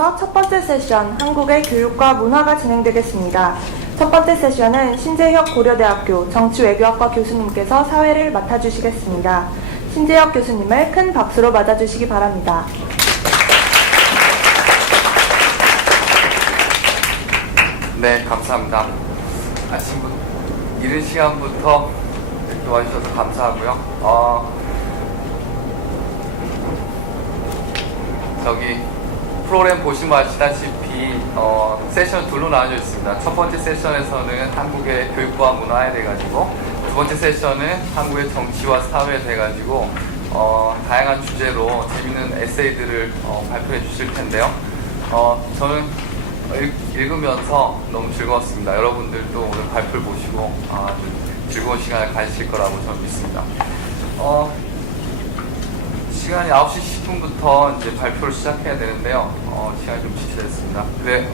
이어서 첫 번째 세션 한국의 교육과 문화가 진행되겠습니다. 첫 번째 세션은 신재혁 고려대학교 정치외교학과 교수님께서 사회를 맡아주시겠습니다. 신재혁 교수님을 큰 박수로 맞아주시기 바랍니다. 네, 감사합니다. 아침 이른 시간부터 이렇게 와주셔서 감사하고요. 저기 프로그램 보시면 아시다시피 세션 둘로 나눠져 있습니다. 첫 번째 세션에서는 한국의 교육과 문화에 대해 가지고, 두 번째 세션은 한국의 정치와 사회에 대해 가지고 다양한 주제로 재밌는 에세이들을 발표해 주실 텐데요. 저는 읽으면서 너무 즐거웠습니다. 여러분들도 오늘 발표를 보시고 아주 즐거운 시간을 가지실 거라고 저는 믿습니다. 시간이 9시 10분부터 이제 발표를 시작해야 되는데요. 시간이 좀 지체됐습니다. 근데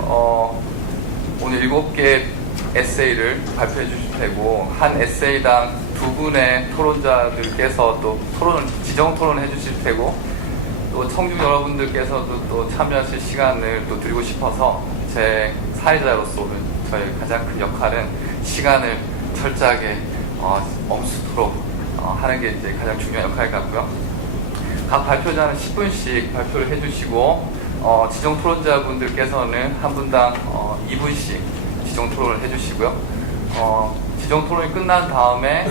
오늘 7개 에세이를 발표해 주실 테고, 한 에세이당 2분의 토론자들께서 또 지정 토론을 해 주실 테고, 또 청중 여러분들께서도 또 참여하실 시간을 또 드리고 싶어서 제 사회자로서 저의 가장 큰 역할은 시간을 철저하게 엄수토록 하는 게 이제 가장 중요한 역할 같고요. 각 발표자는 10분씩 발표를 해주시고, 지정 토론자분들께서는 한 분당 2분씩 지정 토론을 해주시고요. 지정 토론이 끝난 다음에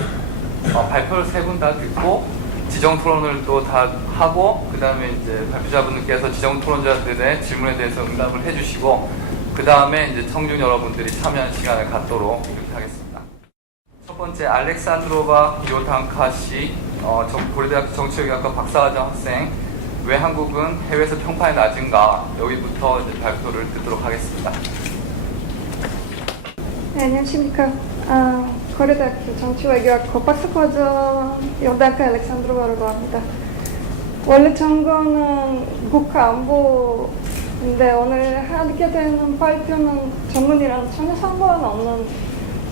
발표를 3분 다 듣고 지정 토론을 또 다 하고, 그 다음에 이제 발표자분들께서 지정 토론자들의 질문에 대해서 응답을 해주시고, 그 다음에 이제 청중 여러분들이 참여한 시간을 갖도록 이렇게 하겠습니다. 첫 번째, 알렉산드로바 요탄카 씨, 고려대학교 정치외교학과 박사과정 학생, 왜 한국은 해외에서 평판이 낮은가, 여기부터 이제 발표를 듣도록 하겠습니다. 네, 안녕하십니까. 고려대학교 정치외교학과 박사과정 요탄카 알렉산드로바라고 합니다. 원래 전공은 국가안보인데 오늘 하게 되는 발표는 전문이랑 전혀 상관없는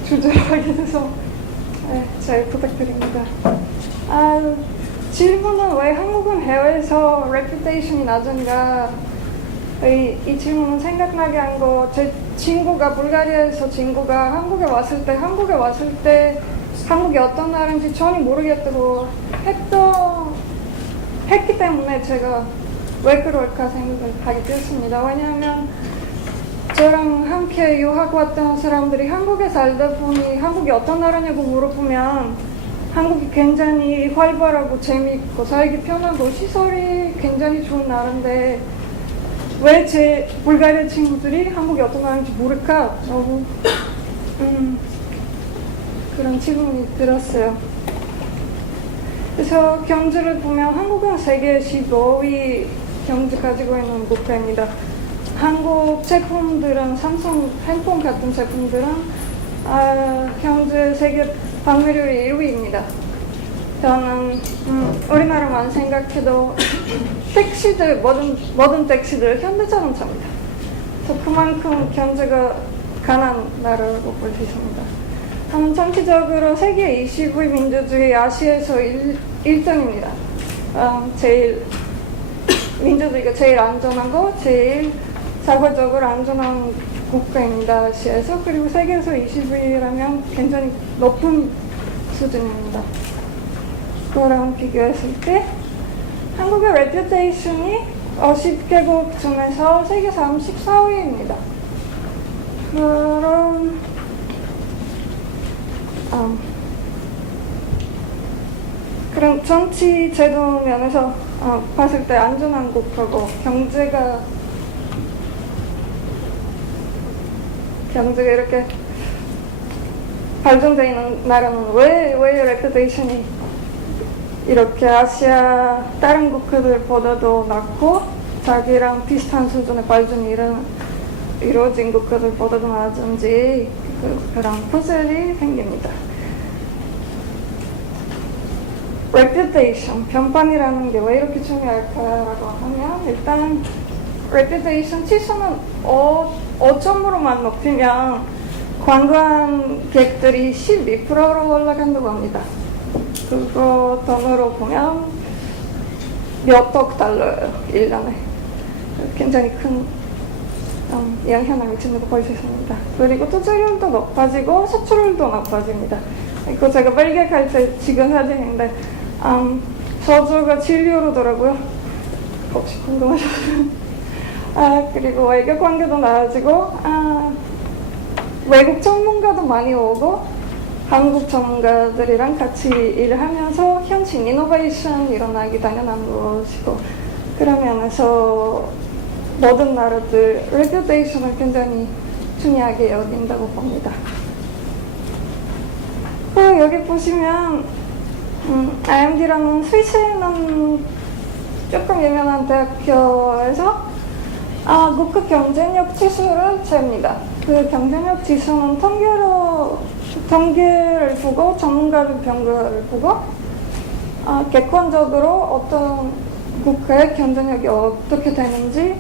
주제로 하게 돼서 잘 부탁드립니다. 질문은 왜 한국은 해외에서 레퓨테이션이 낮은가, 이 질문은 생각나게 한 거, 제 친구가 불가리아에서 친구가 한국에 왔을 때 한국이 어떤 나라인지 전혀 모르겠다고 했기 때문에 제가 왜 그럴까 생각을 하게 되었습니다. 왜냐하면 저랑 함께 유학 왔던 사람들이 한국에 살다 보니 한국이 어떤 나라냐고 물어보면 한국이 굉장히 활발하고 재미있고 살기 편하고 시설이 굉장히 좋은 나라인데 왜 제 불가리아 친구들이 한국이 어떤 나라인지 모를까? 너무 그런 질문이 들었어요. 그래서 경제를 보면 한국은 세계 15위 경제 가지고 있는 국가입니다. 한국 제품들은 삼성 핸드폰 같은 제품들은 현재 세계 판매율이 1위입니다. 저는 우리나라만 생각해도 택시들, 모든 택시들 현대자동차입니다. 그래서 그만큼 경제가 강한 나라라고 볼 수 있습니다. 전체적으로 세계 20위 민주주의 아시아에서 1등입니다. 민주주의가 제일 안전하고 제일 사회적으로 안전한 국가입니다. 아시아에서. 그리고 세계에서 20위라면 굉장히 높은 수준입니다. 그거랑 비교했을 때 한국의 레퓨테이션이 50개국 중에서 세계 34위입니다. 그럼 정치 제도 면에서 봤을 때 안전한 국가고 경제가 이렇게 발전되어 있는 나라는 왜 레퓨테이션이 이렇게 아시아 다른 국가들보다도 낮고 자기랑 비슷한 수준의 발전이 이루어진 국가들보다도 낮은지 그런 puzzle이 생깁니다. reputation, 평판이라는 게 왜 이렇게 중요할까라고 하면 일단 reputation 치수는 5점으로만 높이면 관광객들이 12%로 올라간다고 합니다. 그거 돈으로 보면 몇 억 달러예요, 1년에. 굉장히 큰 영향을 미치는 거 볼 수 있습니다. 그리고 투자율도 높아지고 수출율도 높아집니다. 이거 제가 벨기에 갈 때 찍은 사진인데 서주가 진료로더라고요. 혹시 궁금하셨어요? 그리고 외교 관계도 나아지고 외국 전문가도 많이 오고 한국 전문가들이랑 같이 일을 하면서 현실 이노베이션이 일어나기 당연한 것이고 그런 면에서 모든 나라들 레퓨테이션을 굉장히 중요하게 여긴다고 봅니다. 여기 보시면 IMD라는 스위스에 있는 조금 유명한 대학교에서 국가 경쟁력 지수를 잽니다. 그 경쟁력 지수는 통계를 보고 전문가를 평가를 보고 객관적으로 어떤 국가의 경쟁력이 어떻게 되는지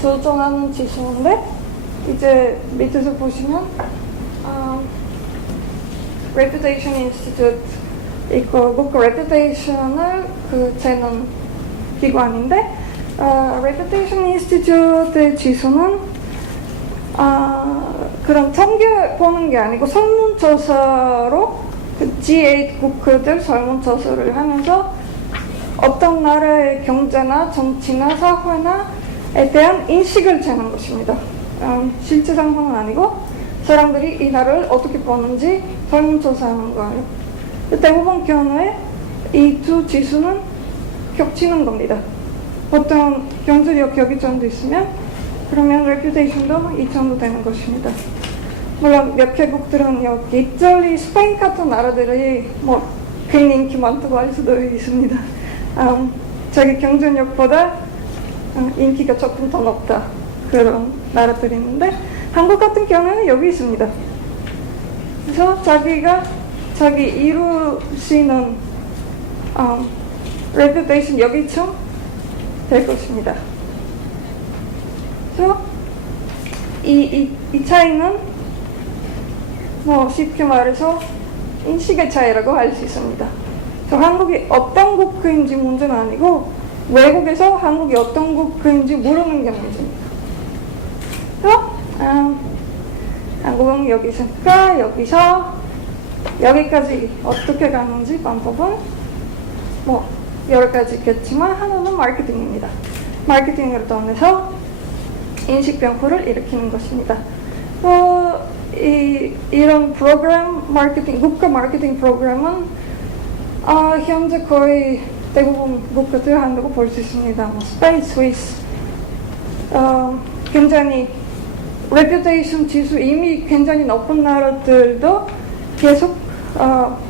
조정하는 지수인데 이제 밑에서 보시면 Reputation Institute 이거 국가 Reputation을 재는 기관인데 Reputation Institute의 지수는 그런 통계 보는 게 아니고 설문조사로 그 G8 국가들 설문조사를 하면서 어떤 나라의 경제나 정치나 사회나에 대한 인식을 재는 것입니다. 실제 상황은 아니고 사람들이 이 나라를 어떻게 보는지 설문조사하는 거예요. 대부분 경우에 이 두 지수는 겹치는 겁니다. 어떤 경제력 여기 정도 있으면 그러면 reputation도 이 정도 되는 것입니다. 물론 몇 개국들은 여기 이탈리, 스페인 같은 나라들이 괜히 인기 많다고 할 수도 있습니다. 자기 경쟁력보다 인기가 조금 더 높다 그런 나라들이 있는데 한국 같은 경우에는 여기 있습니다. 그래서 자기 이루시는 reputation 여기쯤 될 것입니다. 그래서 이 차이는 쉽게 말해서 인식의 차이라고 할 수 있습니다. 그래서 한국이 어떤 국가인지 문제는 아니고 외국에서 한국이 어떤 국가인지 모르는 게 문제입니다. 그래서 한국은 여기 있으니까 여기서 여기까지 어떻게 가는지 방법은 여러 가지 있겠지만 하나는 마케팅입니다. 마케팅을 통해서 인식 변화를 일으키는 것입니다. 이런 프로그램 마케팅, 국가 마케팅 프로그램은 현재 거의 대부분 국가들 한다고 볼 수 있습니다. 스페인, 스위스, 굉장히 레퓨테이션 지수 이미 굉장히 높은 나라들도 계속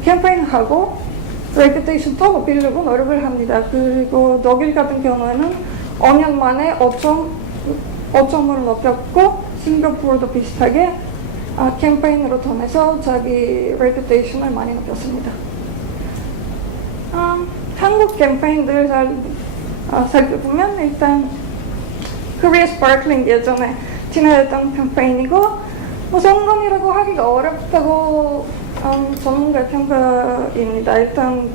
캠페인하고 레퓨테이션 더 높이려고 노력을 합니다. 그리고 독일 같은 경우에는 5년 만에 5점을 높였고 싱가포르도 비슷하게 캠페인으로 통해서 자기 레퓨테이션을 많이 높였습니다. 한국 캠페인들 살펴보면 일단 Korea Sparkling 예전에 지나했던 캠페인이고 성공이라고 하기가 어렵다고 전문가 평가입니다. 일단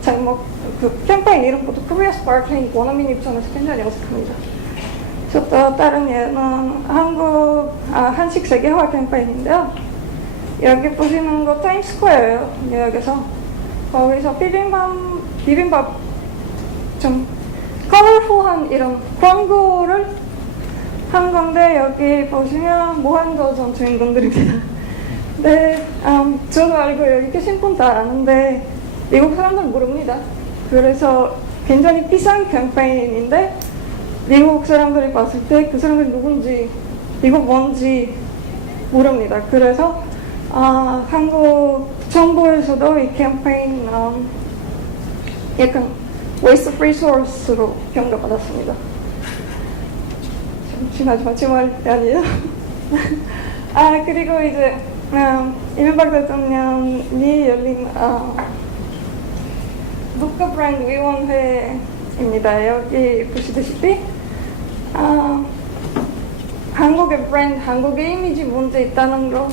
그 캠페인 이름부터 Korea Sparkling 원어민 입장에서 굉장히 어색합니다. 그래서 또 다른 예는 한식 세계화 캠페인인데요. 여기 보시는 거 타임스퀘어예요. 뉴욕에서. 거기서 비빔밥 좀 컬러풀한 이런 광고를 한 건데 여기 보시면 무한도전 주인공들입니다. 네, 저도 알고 여기 계신 분 다 아는데 미국 사람들은 모릅니다. 그래서 굉장히 비싼 캠페인인데 미국 사람들이 봤을 때 그 사람들이 누군지 미국 뭔지 모릅니다. 그래서 한국 정부에서도 이 캠페인 약간 waste of resource로 평가받았습니다. 잠시만요, 제 말이 아니에요. 그리고 이제 이명박 대통령이 열린 국가 브랜드 위원회입니다. 여기 보시다시피 한국의 브랜드, 한국의 이미지 문제 있다는 거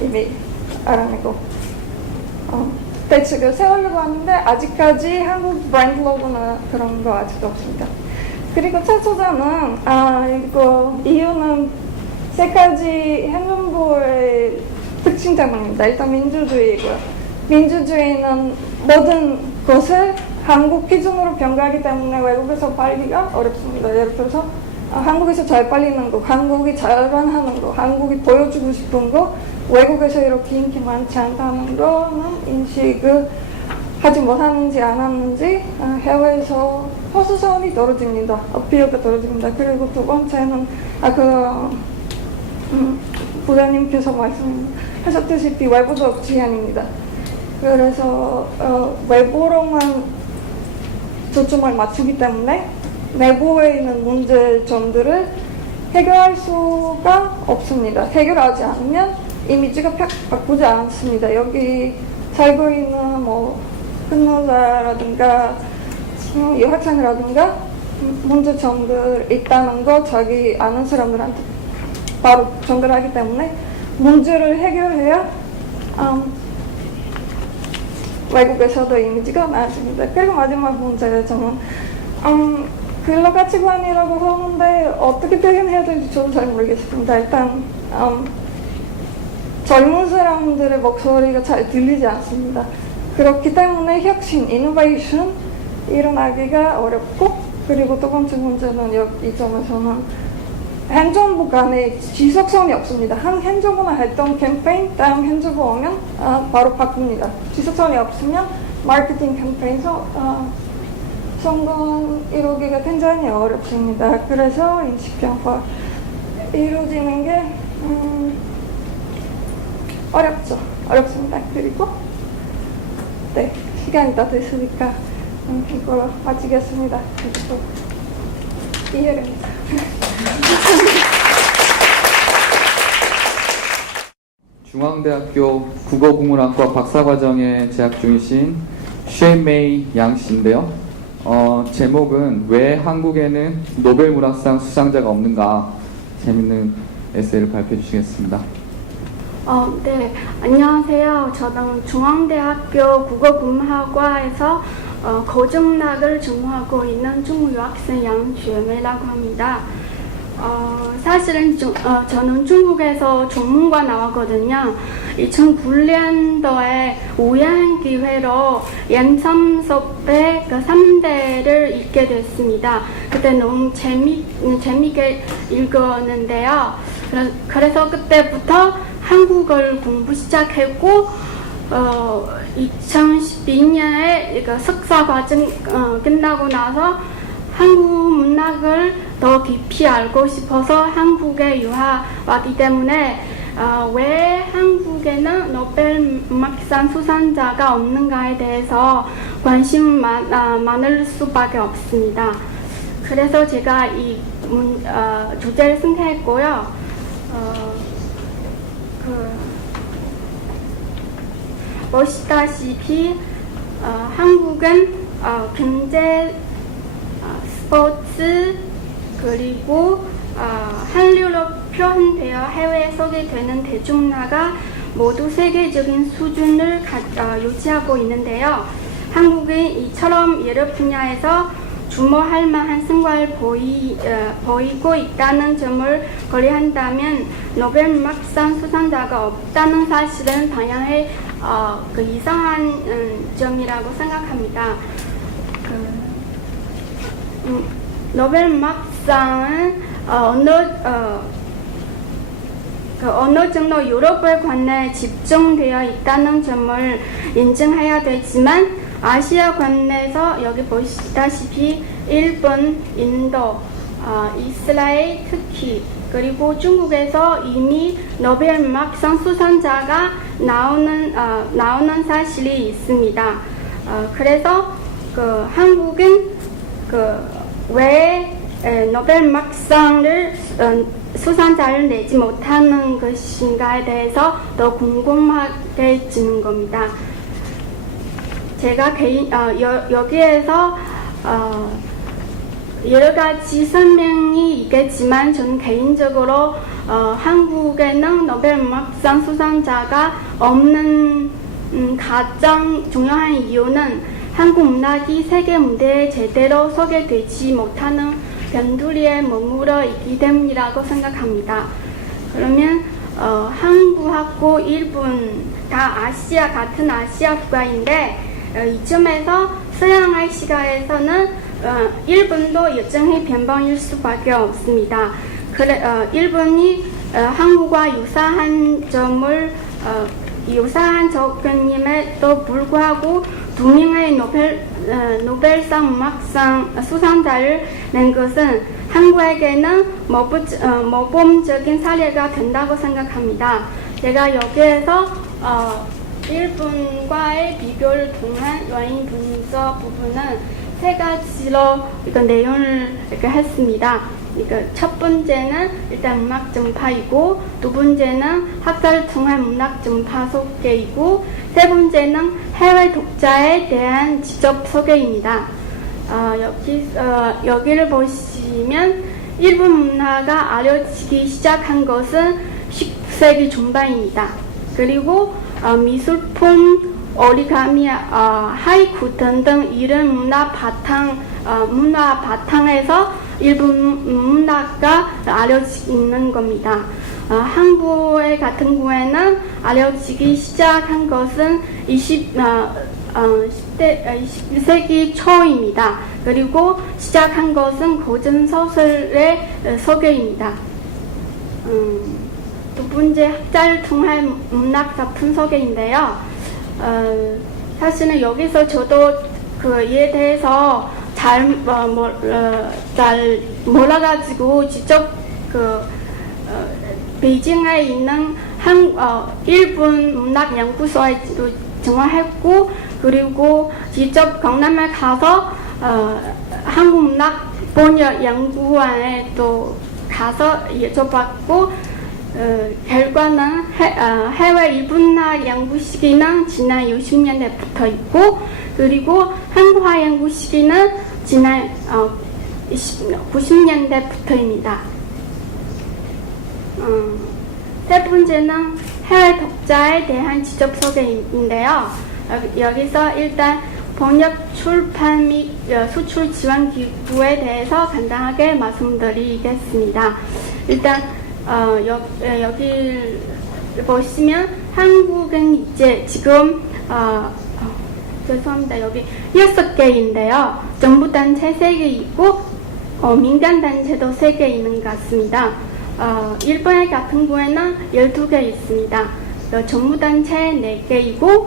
이미 알아내고 대책을 세우려고 하는데 아직까지 한국 브랜드 로고나 그런 거 아직도 없습니다. 그리고 최초자는 이거 이유는 세 가지 행정부의 특징 때문입니다. 일단 민주주의고요. 민주주의는 모든 것을 한국 기준으로 평가하기 때문에 외국에서 팔기가 어렵습니다. 예를 들어서 한국에서 잘 팔리는 거, 한국이 자랑하는 거, 한국이 보여주고 싶은 거, 외국에서 이렇게 인기 많지 않다는 거는 인식을 하지 못하는지 안 하는지 해외에서 호수선이 떨어집니다. 어필가 떨어집니다. 그리고 두 번째는 부장님께서 말씀하셨듯이 외부적 지향입니다. 그래서 외부로만 초점을 맞추기 때문에 내부에 있는 문제점들을 해결할 수가 없습니다. 해결하지 않으면 이미지가 바꾸지 않습니다. 여기 살고 있는 근로자라든가 여학생이라든가 문제점들 있다는 거 자기 아는 사람들한테 바로 전달하기 때문에 문제를 해결해야 외국에서도 이미지가 나아집니다. 그리고 마지막 문제 저는 근로가치관이라고 하는데 어떻게 표현해야 될지 저도 잘 모르겠습니다. 일단 젊은 사람들의 목소리가 잘 들리지 않습니다. 그렇기 때문에 혁신, 이노베이션 일어나기가 어렵고, 그리고 두 번째 문제는 이 점에서는 행정부 간에 지속성이 없습니다. 한 행정부가 했던 캠페인 다음 행정부 오면 바로 바꿉니다. 지속성이 없으면 마케팅 캠페인에서 성공 이루기가 굉장히 어렵습니다. 그래서 인식평가 이루어지는 게 어렵습니다. 그리고 네, 시간이 다 됐으니까 이걸로 마치겠습니다. 그리고 이해입니다. 중앙대학교 국어국문학과 박사과정에 재학 중이신 쉐이메이 양 씨인데요. 제목은 왜 한국에는 노벨문학상 수상자가 없는가, 재밌는 에세이를 발표해 주시겠습니다. 네, 안녕하세요. 저는 중앙대학교 국어국문학과에서 고중락을 전공하고 있는 중국 유학생 양주메이라고 합니다. 사실은 저는 중국에서 전문가 나왔거든요. 2009년도에 우연 기회로 연삼섭의 3대를 읽게 됐습니다. 그때 너무 재미있게 읽었는데요. 그래서 그때부터 한국어를 공부 시작했고 2012년에 석사 과정 끝나고 나서 한국 문학을 더 깊이 알고 싶어서 한국에 유학 왔기 때문에 왜 한국에는 노벨문학상 수상자가 없는가에 대해서 관심이 많을 수밖에 없습니다. 그래서 제가 이 주제를 선택했고요. 보시다시피 한국은 경제, 스포츠, 그리고 한류로 표현되어 해외에 소개되는 대중문화가 모두 세계적인 수준을 유지하고 있는데요. 한국은 이처럼 여러 분야에서 주목할 만한 성과를 보이고 있다는 점을 고려한다면 노벨문학상 수상자가 없다는 사실은 당연히 이상한 점이라고 생각합니다. 노벨문학상은 어느 정도 유럽에 관해 집중되어 있다는 점을 인정해야 되지만 아시아권에서 여기 보시다시피 일본, 인도, 이스라엘, 터키 그리고 중국에서 이미 노벨문학상 수상자가 나오는 사실이 있습니다. 그래서 한국은 왜 노벨문학상을 수상자를 내지 못하는 것인가에 대해서 더 궁금해지는 겁니다. 제가 여기에서 여러 가지 설명이 있겠지만 저는 개인적으로 한국에는 노벨문학상 수상자가 없는 가장 중요한 이유는 한국 문학이 세계 무대에 제대로 소개되지 못하는 변두리에 머물러 있기 때문이라고 생각합니다. 그러면 한국하고 일본 다 같은 아시아 국가인데 이쯤에서 서양의 시각에서는 일본도 여전히 변방일 수밖에 없습니다. 일본이 한국과 유사한 접근임에도 불구하고 두 명의 노벨상 문학상 수상자를 낸 것은 한국에게는 모범적인 사례가 된다고 생각합니다. 제가 여기에서 일본과의 비교를 통한 여행 분석 부분은 세 가지로 내용을 이렇게 했습니다. 첫 번째는 일단 문학 전파이고, 두 번째는 학자를 통한 문학 전파 소개이고, 세 번째는 해외 독자에 대한 직접 소개입니다. 여기를 보시면 일본 문화가 알려지기 시작한 것은 19세기 중반입니다. 그리고 미술품, 오리가미, 하이쿠 등등 이런 문화 바탕에서 일본 문화가 알려지고 있는 겁니다. 한국의 같은 경우에는 알려지기 시작한 것은 21세기 초입니다. 그리고 시작한 것은 고전소설의 소개입니다. 두 번째 학자를 통한 문학작품 소개인데요. 사실은 여기서 저도 이에 대해서 잘 몰라가지고 직접 베이징에 있는 일본 문학 연구소에 전화했고, 그리고 직접 강남에 가서 한국 문학 번역 연구원에 또 가서 여쭤봤고, 결과는 해외 일본학 연구 시기는 지난 60년대부터 있고, 그리고 한국화 연구 시기는 지난 90년대부터입니다. 세 번째는 해외 독자에 대한 직접 소개인데요. 여기서 일단 번역 출판 및 수출 지원 기구에 대해서 간단하게 말씀드리겠습니다. 일단 여기 보시면 한국은 이제 지금 죄송합니다. 여기 6개인데요. 정부 단체 3개 있고 민간 단체도 3개 있는 것 같습니다. 일본 같은 경우에는 12개 있습니다. 정부 단체 4개이고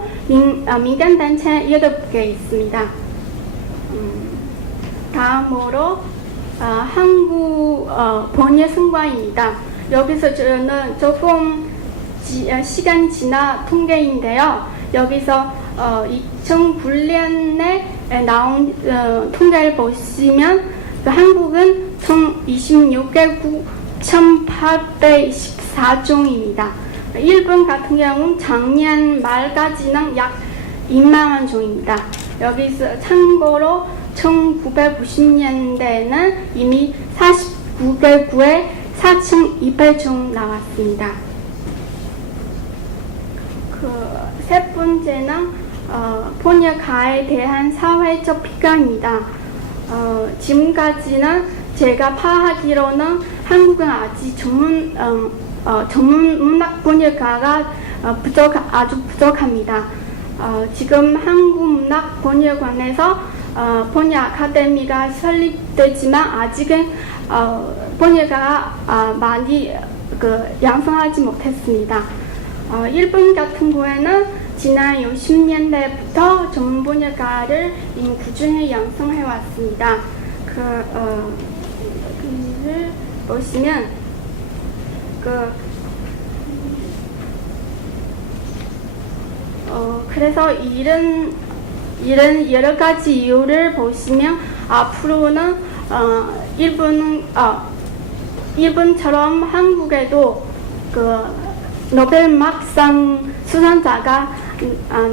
민간 단체 8개 있습니다. 다음으로 한국 번역 성과입니다. 여기서 저는 조금 시간이 지나 통계인데요. 여기서 2009년에 나온 통계를 보시면 한국은 총 26개국 1824종입니다. 일본 같은 경우는 작년 말까지는 약 2만원 종입니다. 여기서 참고로 1990년대에는 이미 49개국에 4,200종 나왔습니다. 세 번째는 번역가에 대한 사회적 비관입니다. 지금까지는 제가 파악하기로는 한국은 아직 전문 문학 번역가가 아주 부족합니다. 지금 한국 문학 번역원에서 번역 아카데미가 설립되지만 아직은 번역가가 많이 양성하지 못했습니다. 일본 같은 경우에는 지난 60년대부터 전문 번역가를 이미 꾸준히 양성해 왔습니다. 여기를 보시면 그래서 이런 여러 가지 이유를 보시면 앞으로는 일본처럼 한국에도 노벨문학상 수상자가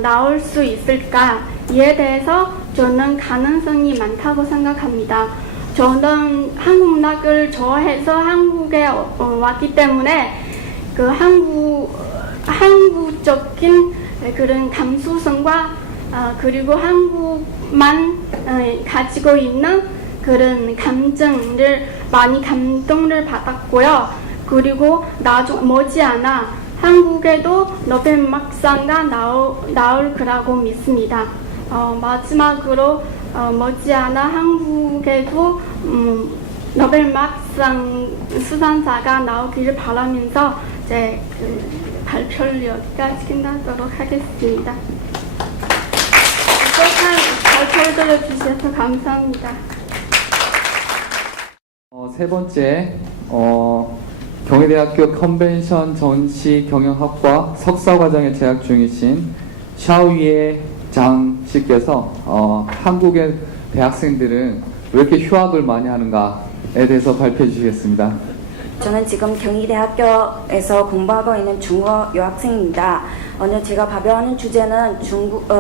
나올 수 있을까? 이에 대해서 저는 가능성이 많다고 생각합니다. 저는 한국 문학을 좋아해서 한국에 왔기 때문에 한국적인 그런 감수성과 그리고 한국만 가지고 있는 그런 감정을 많이 감동을 받았고요. 그리고 머지않아 한국에도 노벨 음악상가 나올 거라고 믿습니다. 마지막으로 머지않아 한국에도 노벨 음악상 수상자가 나오기를 바라면서 제 발표를 여기까지 끝나도록 하겠습니다. 잘 들어주셔서 감사합니다. 세 번째, 경희대학교 컨벤션 전시 경영학과 석사과정에 재학 중이신 샤오이에 장 씨께서 한국의 대학생들은 왜 이렇게 휴학을 많이 하는가에 대해서 발표해 주시겠습니다. 저는 지금 경희대학교에서 공부하고 있는 중국어 유학생입니다. 오늘 제가 발표하는 주제는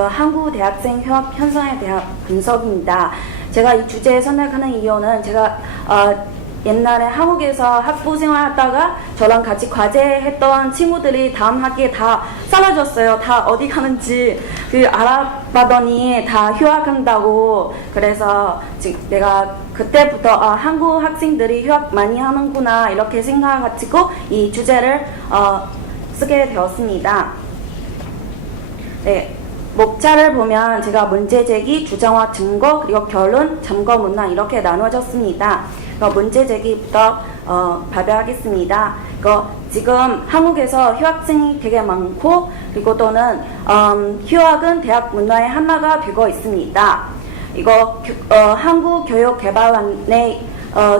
한국 대학생 휴학 현상에 대한 분석입니다. 제가 이 주제에 선택하는 이유는 제가 옛날에 한국에서 학부 생활하다가 저랑 같이 과제했던 친구들이 다음 학기에 다 사라졌어요. 다 어디 가는지 알아봤더니 다 휴학한다고. 그래서 내가 그때부터 한국 학생들이 휴학 많이 하는구나 이렇게 생각하고 이 주제를 쓰게 되었습니다. 네. 목차를 보면 제가 문제제기, 주장과 증거, 그리고 결론, 점검 문항 이렇게 나눠졌습니다. 문제제기부터 발표하겠습니다. 지금 한국에서 휴학생이 되게 많고 그리고 또는 휴학은 대학 문화의 하나가 되고 있습니다. 한국교육개발원의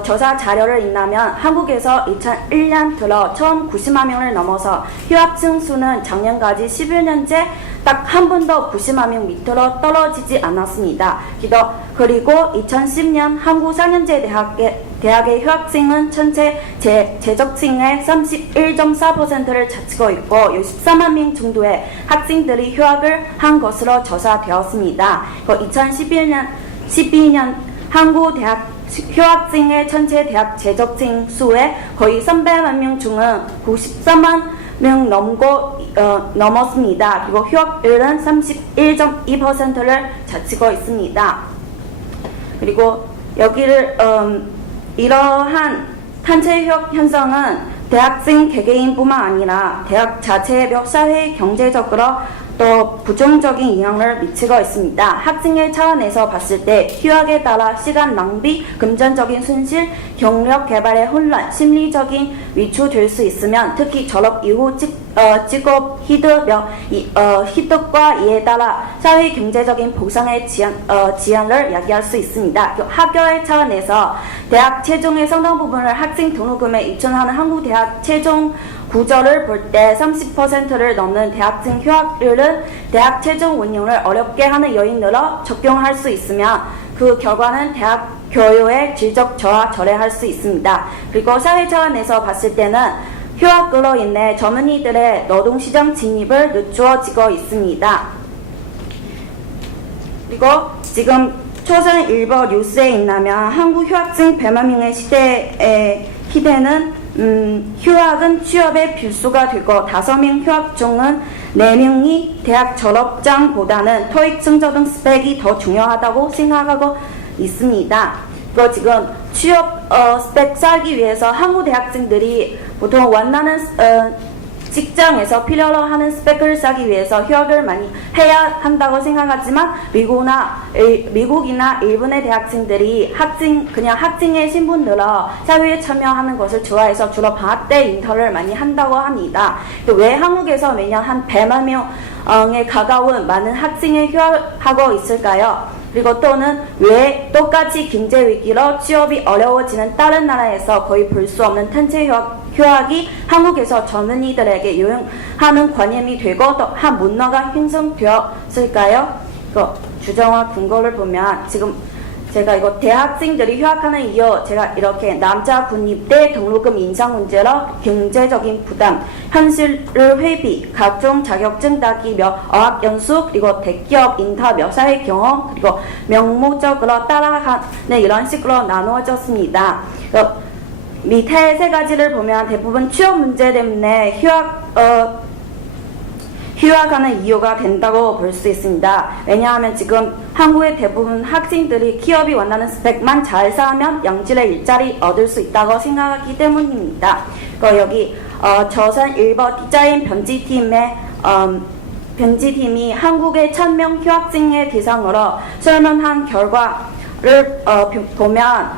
조사 자료를 인하면 한국에서 2001년 들어 처음 90만 명을 넘어서 휴학생 수는 작년까지 11년째 딱 한 번도 90만 명 밑으로 떨어지지 않았습니다. 그리고 2010년 한국 4년제 대학의 휴학생은 전체 재적생의 31.4%를 차지하고 있고 64만 명 정도의 학생들이 휴학을 한 것으로 조사되었습니다. 2012년 한국 대학 휴학생의 전체 대학 재적생 수의 거의 300만 명 중은 94만 명 넘었습니다. 그리고 휴학률은 31.2%를 차지하고 있습니다. 그리고 이러한 단체 휴학 현상은 대학생 개개인뿐만 아니라 대학 자체의 사회 경제적으로 또 부정적인 영향을 미치고 있습니다. 학생의 차원에서 봤을 때 휴학에 따라 시간 낭비, 금전적인 손실, 경력 개발의 혼란, 심리적인 위축될 수 있으면 특히 졸업 이후 직업 희득과 이에 따라 사회 경제적인 보상의 지연을 야기할 수 있습니다. 학교의 차원에서 대학 최종의 상당 부분을 학생 등록금에 입천하는 한국 대학 최종 구조를 볼 때 30%를 넘는 대학생 휴학률은 대학 최종 운영을 어렵게 하는 요인으로 적용할 수 있으며 그 결과는 대학 교육의 질적 저하 절해할 수 있습니다. 그리고 사회 차원에서 봤을 때는 휴학으로 인해 젊은이들의 노동시장 진입을 늦추어지고 있습니다. 그리고 지금 조선일보 뉴스에 있나면 한국 휴학생 100만 명의 시대는 휴학은 취업의 필수가 되고 5명 휴학 중은 4명이 대학 졸업장보다는 토익 성적 등 스펙이 더 중요하다고 생각하고 있습니다. 지금 취업 스펙 쌓기 위해서 한국 대학생들이 보통 원하는 직장에서 필요로 하는 스펙을 쌓기 위해서 휴학을 많이 해야 한다고 생각하지만 미국이나 일본의 대학생들이 그냥 학생의 신분으로 사회에 참여하는 것을 좋아해서 주로 방학 때 인턴을 많이 한다고 합니다. 왜 한국에서 매년 한 100만 명에 가까운 많은 학생이 휴학하고 있을까요? 그리고 또는 왜 똑같이 경제 위기로 취업이 어려워지는 다른 나라에서 거의 볼 수 없는 단체 휴학이 한국에서 젊은이들에게 유행하는 관념이 되고 또 한 문화가 형성되었을까요? 주장과 근거를 보면 지금 제가 대학생들이 휴학하는 이유 제가 이렇게 남자 군입대 등록금 인상 문제로 경제적인 부담, 현실을 회비, 각종 자격증 따기, 어학연수, 그리고 대기업 인터뷰, 사회 경험, 그리고 명목적으로 따라가는 이런 식으로 나누어졌습니다. 휴학하는 이유가 된다고 볼 수 있습니다. 왜냐하면 지금 한국의 대부분 학생들이 기업이 원하는 스펙만 잘 쌓으면 양질의 일자리 얻을 수 있다고 생각하기 때문입니다. 여기 조선일보 디자인 편집팀이 한국의 1000명 휴학생의 대상으로 설문한 결과를 보면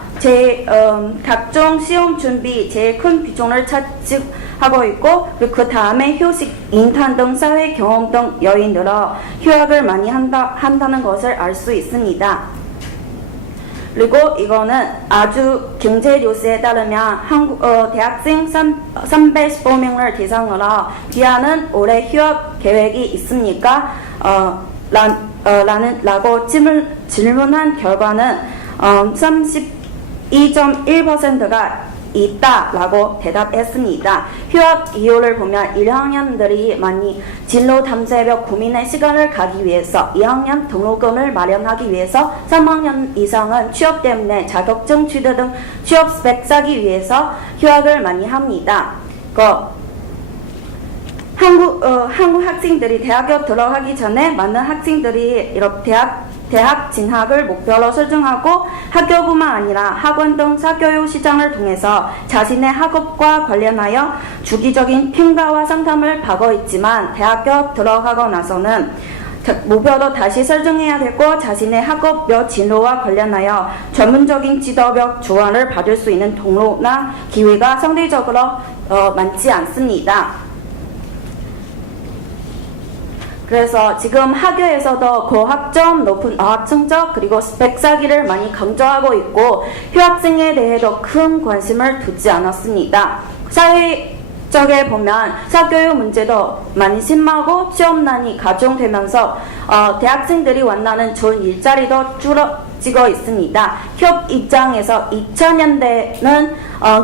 각종 시험 준비 제일 큰 비중을 차지하고 있고 그 다음에 휴식, 인턴 등 사회 경험 등 요인으로 휴학을 많이 한다는 것을 알 수 있습니다. 그리고 이거는 아주 경제 뉴스에 따르면 대학생 315명을 대상으로 귀하는 올해 휴학 계획이 있습니까? 라고 질문한 결과는 32.1%가 있다라고 대답했습니다. 휴학 이유를 보면 1학년들이 많이 진로 탐색과 고민의 시간을 가기 위해서, 2학년 등록금을 마련하기 위해서, 3학년 이상은 취업 때문에 자격증 취득 등 취업 스펙 쌓기 위해서 휴학을 많이 합니다. 한국 학생들이 대학교 들어가기 전에 많은 학생들이 이렇게 대학 진학을 목표로 설정하고 학교뿐만 아니라 학원 등 사교육 시장을 통해서 자신의 학업과 관련하여 주기적인 평가와 상담을 받고 있지만 대학교 들어가고 나서는 목표도 다시 설정해야 되고 자신의 학업별 진로와 관련하여 전문적인 지도적 조언을 받을 수 있는 통로나 기회가 상대적으로 많지 않습니다. 그래서 지금 학교에서도 고학점, 높은 어학 성적, 그리고 스펙 쌓기를 많이 강조하고 있고 휴학생에 대해도 큰 관심을 두지 않았습니다. 사회적에 보면 사교육 문제도 많이 심하고 취업난이 가중되면서 대학생들이 원하는 좋은 일자리도 줄어지고 있습니다. 기업 입장에서 2000년대는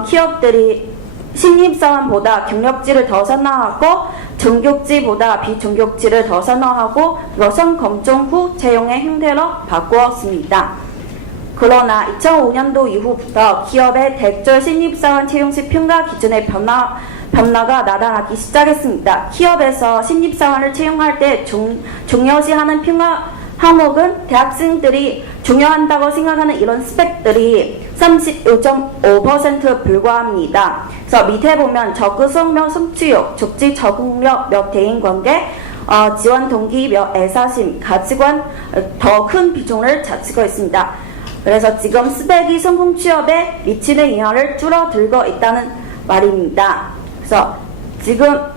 기업들이 신입사원보다 경력직을 더 선호하고 정규직보다 비정규직을 더 선호하고 여성 검증 후 채용의 형태로 바꾸었습니다. 그러나 2005년도 이후부터 기업의 대졸 신입사원 채용시 평가 기준의 변화가 나타나기 시작했습니다. 기업에서 신입사원을 채용할 때 중요시하는 평가 항목은 대학생들이 중요한다고 생각하는 이런 스펙들이 31.5% 불과합니다. 그래서 밑에 보면 적응력, 성취욕, 적지 적응력, 몇 대인관계, 지원 동기, 몇 애사심, 가치관 더 큰 비중을 차지하고 있습니다. 그래서 지금 스펙이 성공 취업에 미치는 영향을 줄어들고 있다는 말입니다. 그래서 지금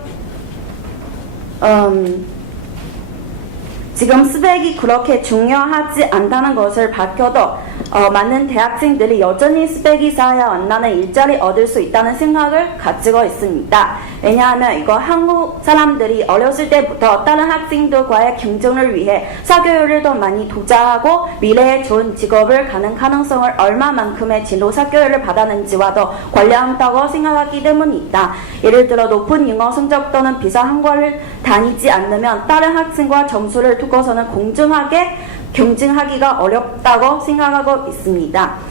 스펙이 그렇게 중요하지 않다는 것을 밝혀도 많은 대학생들이 여전히 스펙이 쌓아야 원하는 일자리 얻을 수 있다는 생각을 가지고 있습니다. 왜냐하면 이거 한국 사람들이 어렸을 때부터 다른 학생들과의 경쟁을 위해 사교육을 더 많이 투자하고 미래에 좋은 직업을 가는 가능성을 얼마만큼의 진로 사교육을 받았는지와도 관련한다고 생각하기 때문이다. 예를 들어 높은 영어 성적 또는 비싼 학원을 다니지 않으면 다른 학생과 점수를 두고서는 공정하게 경쟁하기가 어렵다고 생각하고 있습니다.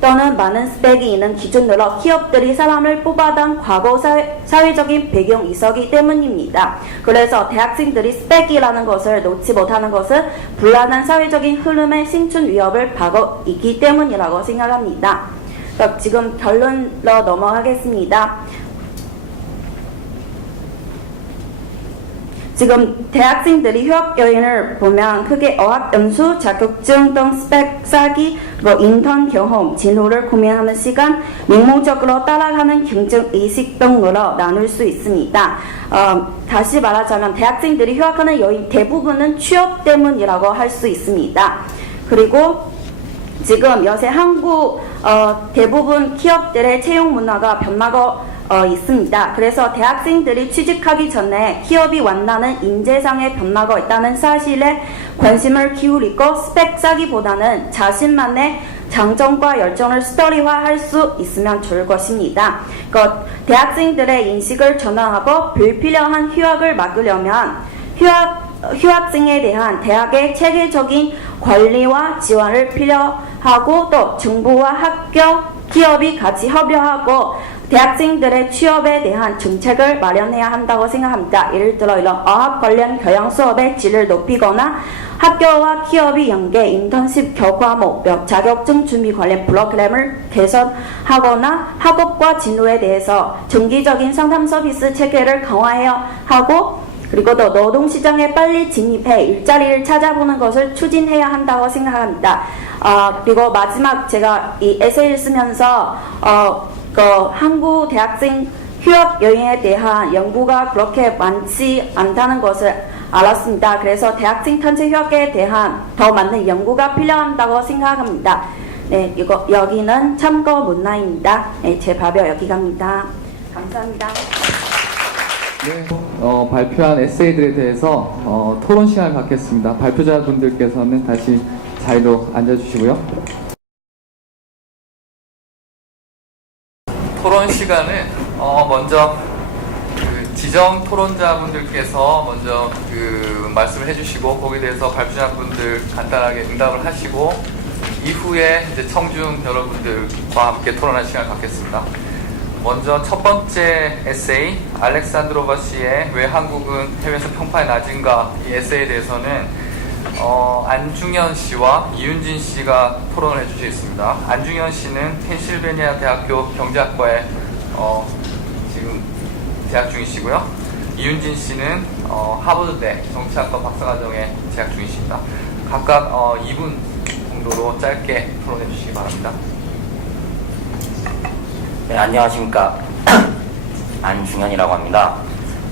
또는 많은 스펙이 있는 기준으로 기업들이 사람을 뽑아던 과거 사회적인 배경 이석이 때문입니다. 그래서 대학생들이 스펙이라는 것을 놓지 못하는 것은 불안한 사회적인 흐름의 생존 위협을 받고 있기 때문이라고 생각합니다. 지금 결론으로 넘어가겠습니다. 지금 대학생들이 휴학 요인을 보면 크게 어학 연수, 자격증 등 스펙 쌓기, 인턴 경험, 진로를 고민하는 시간, 명목적으로 따라가는 경쟁 의식 등으로 나눌 수 있습니다. 다시 말하자면 대학생들이 휴학하는 요인 대부분은 취업 때문이라고 할 수 있습니다. 그리고 지금 요새 한국 대부분 기업들의 채용 문화가 변화가 있습니다. 그래서 대학생들이 취직하기 전에 기업이 원하는 인재상의 변화가 있다는 사실에 관심을 기울이고 스펙 쌓기보다는 자신만의 장점과 열정을 스토리화할 수 있으면 좋을 것입니다. 대학생들의 인식을 전환하고 불필요한 휴학을 막으려면 휴학생에 대한 대학의 체계적인 관리와 지원을 필요하고 또 정부와 학교, 기업이 같이 협력하고 대학생들의 취업에 대한 정책을 마련해야 한다고 생각합니다. 예를 들어 이런 어학 관련 교양 수업의 질을 높이거나 학교와 기업이 연계 인턴십 교과목, 자격증 준비 관련 프로그램을 개선하거나 학업과 진로에 대해서 정기적인 상담 서비스 체계를 강화해야 하고 그리고 또 노동시장에 빨리 진입해 일자리를 찾아보는 것을 추진해야 한다고 생각합니다. 그리고 마지막 제가 이 에세이를 쓰면서 한국 대학생 휴학 여행에 대한 연구가 그렇게 많지 않다는 것을 알았습니다. 그래서 대학생 전체 휴학에 대한 더 많은 연구가 필요한다고 생각합니다. 네, 여기는 참고 문화입니다. 네, 제 발표 여기갑니다. 감사합니다. 네, 발표한 에세이들에 대해서 토론 시간을 갖겠습니다. 발표자분들께서는 다시 자리로 앉아주시고요. 토론 시간은 먼저 그 지정 토론자분들께서 먼저 그 말씀을 해주시고 거기에 대해서 발표자분들 간단하게 응답을 하시고 이후에 이제 청중 여러분들과 함께 토론할 시간을 갖겠습니다. 먼저 첫 번째 에세이 알렉산드로바 씨의 왜 한국은 해외에서 평판이 낮은가 이 에세이에 대해서는 안중현 씨와 이윤진 씨가 토론을 해주시겠습니다. 안중현 씨는 펜실베니아 대학교 경제학과에 지금 재학 중이시고요. 이윤진 씨는 하버드대 정치학과 박사과정에 재학 중이십니다. 각각 2분 정도로 짧게 토론해 주시기 바랍니다. 네, 안녕하십니까. 안중현이라고 합니다.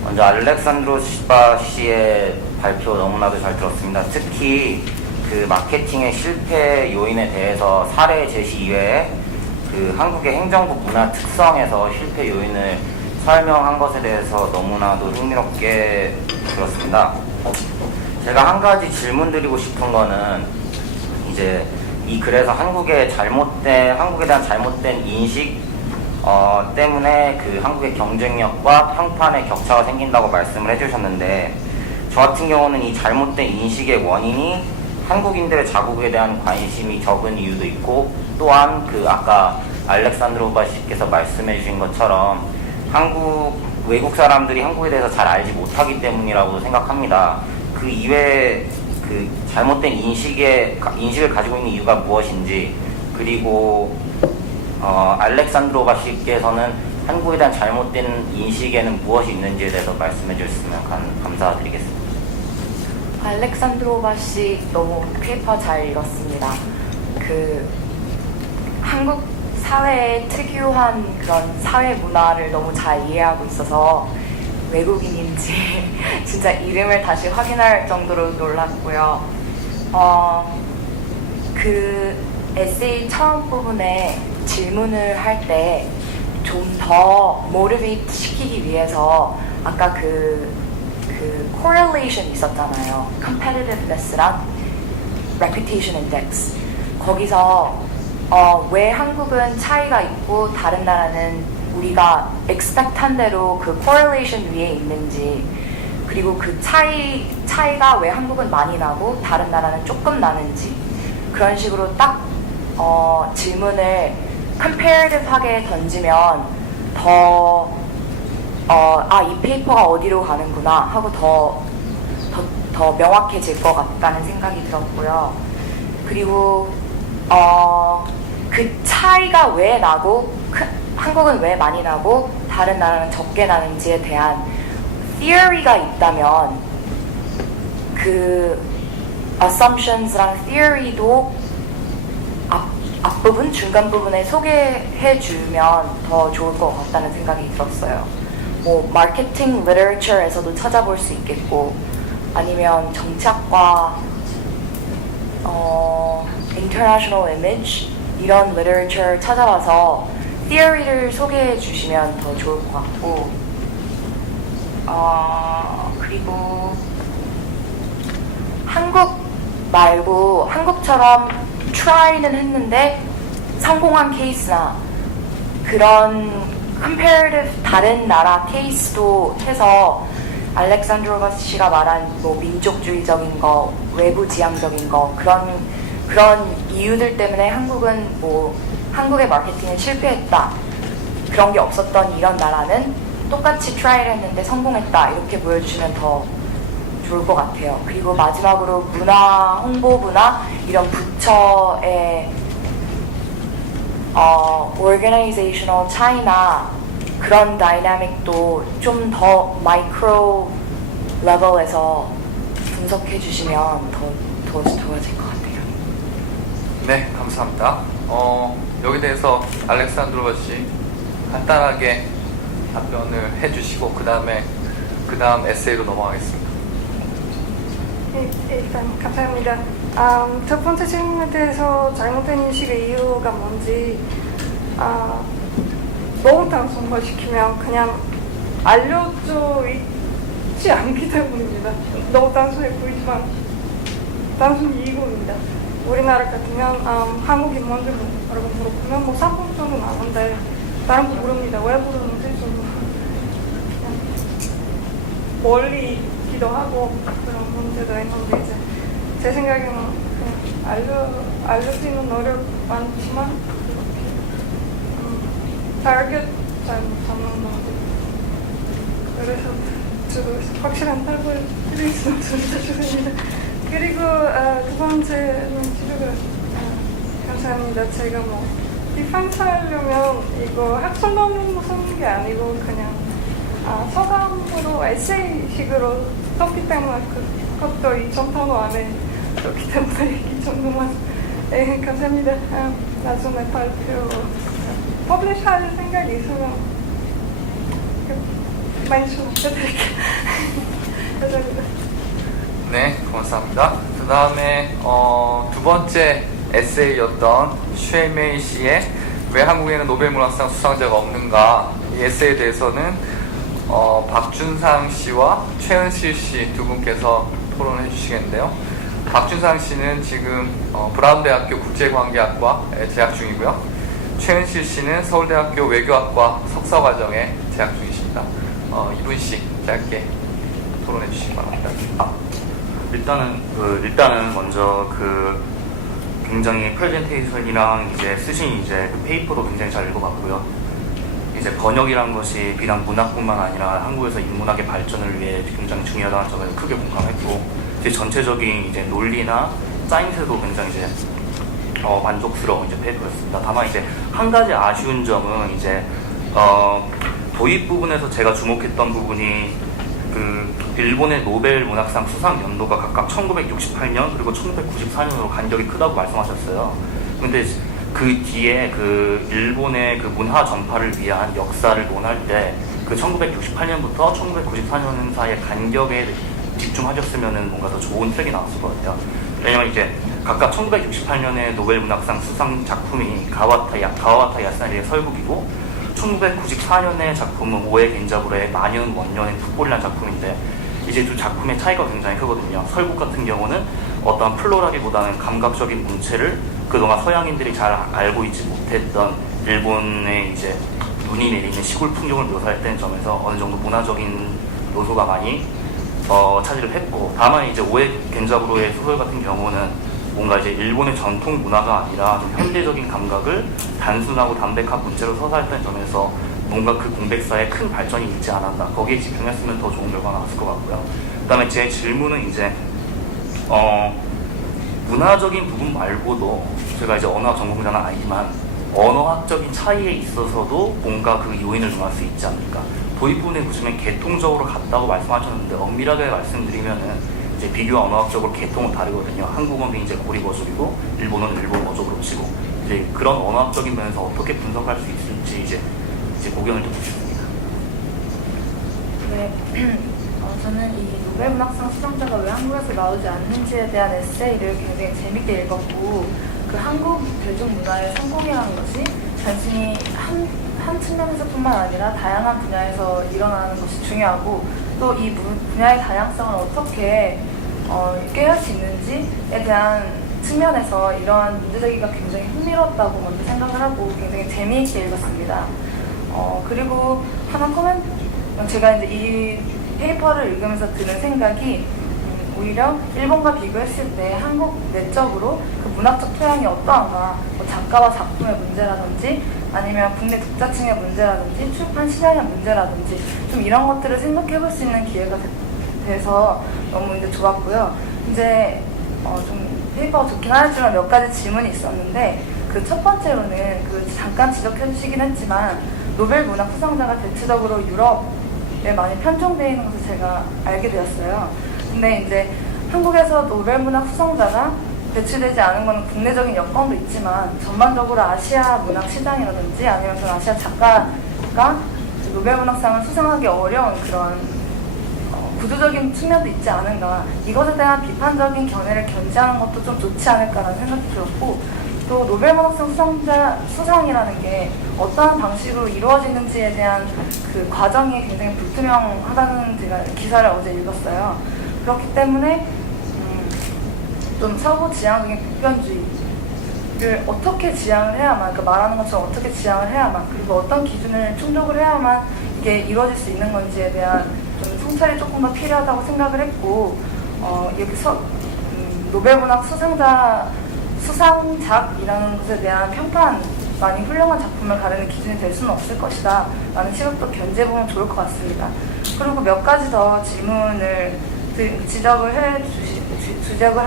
먼저 알렉산드로바 씨의 발표 너무나도 잘 들었습니다. 특히 그 마케팅의 실패 요인에 대해서 사례 제시 이외에 그 한국의 행정부 문화 특성에서 실패 요인을 설명한 것에 대해서 너무나도 흥미롭게 들었습니다. 제가 한 가지 질문 드리고 싶은 거는 이제 이 글에서 한국에 대한 잘못된 인식 때문에 그 한국의 경쟁력과 평판의 격차가 생긴다고 말씀을 해주셨는데 저 같은 경우는 이 잘못된 인식의 원인이 한국인들의 자국에 대한 관심이 적은 이유도 있고 또한 그 아까 알렉산드로바 씨께서 말씀해 주신 것처럼 외국 사람들이 한국에 대해서 잘 알지 못하기 때문이라고 생각합니다. 그 이외에 그 잘못된 인식을 가지고 있는 이유가 무엇인지 그리고 알렉산드로바 씨께서는 한국에 대한 잘못된 인식에는 무엇이 있는지에 대해서 말씀해 주셨으면 감사드리겠습니다. 알렉산드로바 씨 너무 페이퍼 잘 읽었습니다. 그 한국 사회의 특유한 그런 사회 문화를 너무 잘 이해하고 있어서 외국인인지 진짜 이름을 다시 확인할 정도로 놀랐고요. 그 에세이 처음 부분에 질문을 할 때 좀 더 모티베이트 시키기 위해서 아까 그 correlation 있었잖아요. competitiveness랑 reputation index. 거기서 왜 한국은 차이가 있고 다른 나라는 우리가 expect한 대로 그 correlation 위에 있는지 그리고 그 차이가 왜 한국은 많이 나고 다른 나라는 조금 나는지 그런 식으로 딱 질문을 comparative하게 던지면 이 페이퍼가 어디로 가는구나 하고 더 명확해질 것 같다는 생각이 들었고요. 그리고 그 차이가 왜 나고 한국은 왜 많이 나고 다른 나라는 적게 나는지에 대한 theory가 있다면 그 assumptions랑 theory도 앞부분, 중간 부분에 소개해주면 더 좋을 것 같다는 생각이 들었어요. 뭐 마케팅 리터처에서도 찾아볼 수 있겠고 아니면 정치학과 international image 이런 리터처를 찾아봐서 theory를 소개해 주시면 더 좋을 것 같고 그리고 한국 말고 한국처럼 try는 했는데 성공한 케이스나 그런 comparative 다른 나라 케이스도 해서 알렉산드로바 씨가 말한 뭐 민족주의적인 거, 외부 지향적인 거 그런 이유들 때문에 한국은 뭐 한국의 마케팅에 실패했다 그런 게 없었던 이런 나라는 똑같이 트라이를 했는데 성공했다 이렇게 보여주시면 더 좋을 것 같아요. 그리고 마지막으로 문화, 홍보부나 이런 부처의 organizational 차이나 그런 다이나믹도 좀 더 마이크로 레벨에서 분석해 주시면 더 좋아질 것 같아요. 네, 감사합니다. 여기 대해서 알렉산드로바 씨 간단하게 답변을 해주시고 그 다음 에세이로 넘어가겠습니다. 일단 감사합니다. 첫 번째 질문에 대해서 잘못된 인식의 이유가 뭔지 너무 단순화시키면 그냥 알려져 있지 않기 때문입니다. 너무 단순해 보이지만 단순히 이거입니다. 우리나라 같으면 한국이 뭔지 라고 물어보면 뭐 사본적은 아는데 다른 거 모릅니다. 왜 모르는지 좀 그냥 멀리 있기도 하고 그런 문제도 있는데 이제 제 생각에는 그냥 알려지는 노력 많지만 타겟 잘 잡는 건데 그래서 저도 확실한 답을 드릴 수 없습니다. 죄송합니다. 그리고 두 번째는 지도가 감사합니다. 제가 뭐 디펜스 하려면 이거 학술 논문 쓰는 게 아니고 그냥 서감으로 에세이식으로 썼기 때문에 그것도 2.5 안에 썼기 때문에 이 정도만 감사합니다. 나중에 발표 퍼블리시 할 생각이 있으면 많이 좀 부탁드릴게요. 감사합니다. 네, 감사합니다. 그 다음에 두 번째 에세이였던 쉐이메이 씨의 왜 한국에는 노벨문학상 수상자가 없는가 이 에세이에 대해서는 박준상 씨와 최은실 씨 두 분께서 토론을 해주시겠는데요. 박준상 씨는 지금 브라운대학교 국제관계학과에 재학 중이고요. 최은실 씨는 서울대학교 외교학과 석사과정에 재학 중이십니다. 이분 씨 짧게 토론해 주시기 바랍니다. 일단은 먼저 굉장히 프레젠테이션이랑 이제 쓰신 그 페이퍼도 굉장히 잘 읽어봤고요. 이제 번역이란 것이 비단 문학뿐만 아니라 한국에서 인문학의 발전을 위해 굉장히 중요하다는 점에 크게 공감했고, 이제 전체적인 이제 논리나 짜임새도 굉장히 만족스러운 페이퍼였습니다. 다만 이제 한 가지 아쉬운 점은 도입 부분에서 제가 주목했던 부분이 일본의 노벨 문학상 수상 연도가 각각 1968년 그리고 1994년으로 간격이 크다고 말씀하셨어요. 근데 그 뒤에 일본의 문화 전파를 위한 역사를 논할 때 1968년부터 1994년 사이의 간격에 집중하셨으면 뭔가 더 좋은 트랙이 나왔을 것 같아요. 왜냐면 각각 1968년에 노벨 문학상 수상 작품이 가와와타 야스나리의 설국이고 1994년의 작품은 오에 겐자부로의 만년 원년의 풋볼이라는 작품인데 이제 두 작품의 차이가 굉장히 크거든요. 설국 같은 경우는 어떤 플로라기보다는 감각적인 문체를 그동안 서양인들이 잘 알고 있지 못했던 일본의 눈이 내리는 시골 풍경을 묘사했다는 점에서 어느 정도 문화적인 요소가 많이 차지를 했고, 다만 오에 겐자부로의 소설 같은 경우는 뭔가 일본의 전통 문화가 아니라 좀 현대적인 감각을 단순하고 담백한 문체로 서사했다는 점에서 뭔가 그 공백사에 큰 발전이 있지 않았나, 거기에 집중했으면 더 좋은 결과가 나왔을 것 같고요. 그 다음에 제 질문은 문화적인 부분 말고도 제가 언어학 전공자는 아니지만 언어학적인 차이에 있어서도 뭔가 그 요인을 논할 수 있지 않을까. 도입 부분에 보시면 계통적으로 같다고 말씀하셨는데 엄밀하게 말씀드리면은 비교 언어학적으로 계통은 다르거든요. 한국어는 고리버족이고 일본어는 일본 버족으로 치고 그런 언어학적인 면에서 어떻게 분석할 수 있을지 고견을 듣고 싶습니다. 네, 저는 이 노벨문학상 수상자가 왜 한국에서 나오지 않는지에 대한 에세이를 굉장히 재밌게 읽었고, 한국 대중문화의 성공이라는 것이 단순히 한 측면에서뿐만 아니라 다양한 분야에서 일어나는 것이 중요하고, 또 이 분야의 다양성을 어떻게 꾀할 수 있는지에 대한 측면에서 이러한 문제제기가 굉장히 흥미롭다고 먼저 생각을 하고 굉장히 재미있게 읽었습니다. 그리고 하나 코멘트, 제가 이 페이퍼를 읽으면서 드는 생각이 오히려 일본과 비교했을 때 한국 내적으로 그 문학적 토양이 어떠한가, 뭐 작가와 작품의 문제라든지 아니면 국내 독자층의 문제라든지 출판 시장의 문제라든지 좀 이런 것들을 생각해볼 수 있는 기회가 돼서 너무 이제 좋았고요. 이제 좀 페이퍼가 좋긴 하지만 몇 가지 질문이 있었는데 그 첫 번째로는 그 잠깐 지적해 주시긴 했지만 노벨 문학 수상자가 대체적으로 유럽에 많이 편중되어 있는 것을 제가 알게 되었어요. 근데 이제 한국에서 노벨 문학 수상자가 배출되지 않은 것은 국내적인 여건도 있지만 전반적으로 아시아 문학 시장이라든지 아니면 그 아시아 작가가 노벨 문학상을 수상하기 어려운 그런 구조적인 측면도 있지 않은가, 이것에 대한 비판적인 견해를 견지하는 것도 좀 좋지 않을까라는 생각이 들었고, 또 노벨 문학상 수상이라는 게 어떠한 방식으로 이루어지는지에 대한 그 과정이 굉장히 불투명하다는 제가 기사를 어제 읽었어요. 그렇기 때문에 좀 서구 지향적인 국변주의를 어떻게 지향을 해야만, 그 말하는 것처럼 어떻게 지향을 해야만, 그리고 어떤 기준을 충족을 해야만 이게 이루어질 수 있는 건지에 대한 좀 성찰이 조금 더 필요하다고 생각을 했고, 여기서 노벨 문학 수상작이라는 것에 대한 평판만이 훌륭한 작품을 가르는 기준이 될 수는 없을 것이다 라는 시각도 견지해보면 좋을 것 같습니다. 그리고 몇 가지 더 질문을 지적을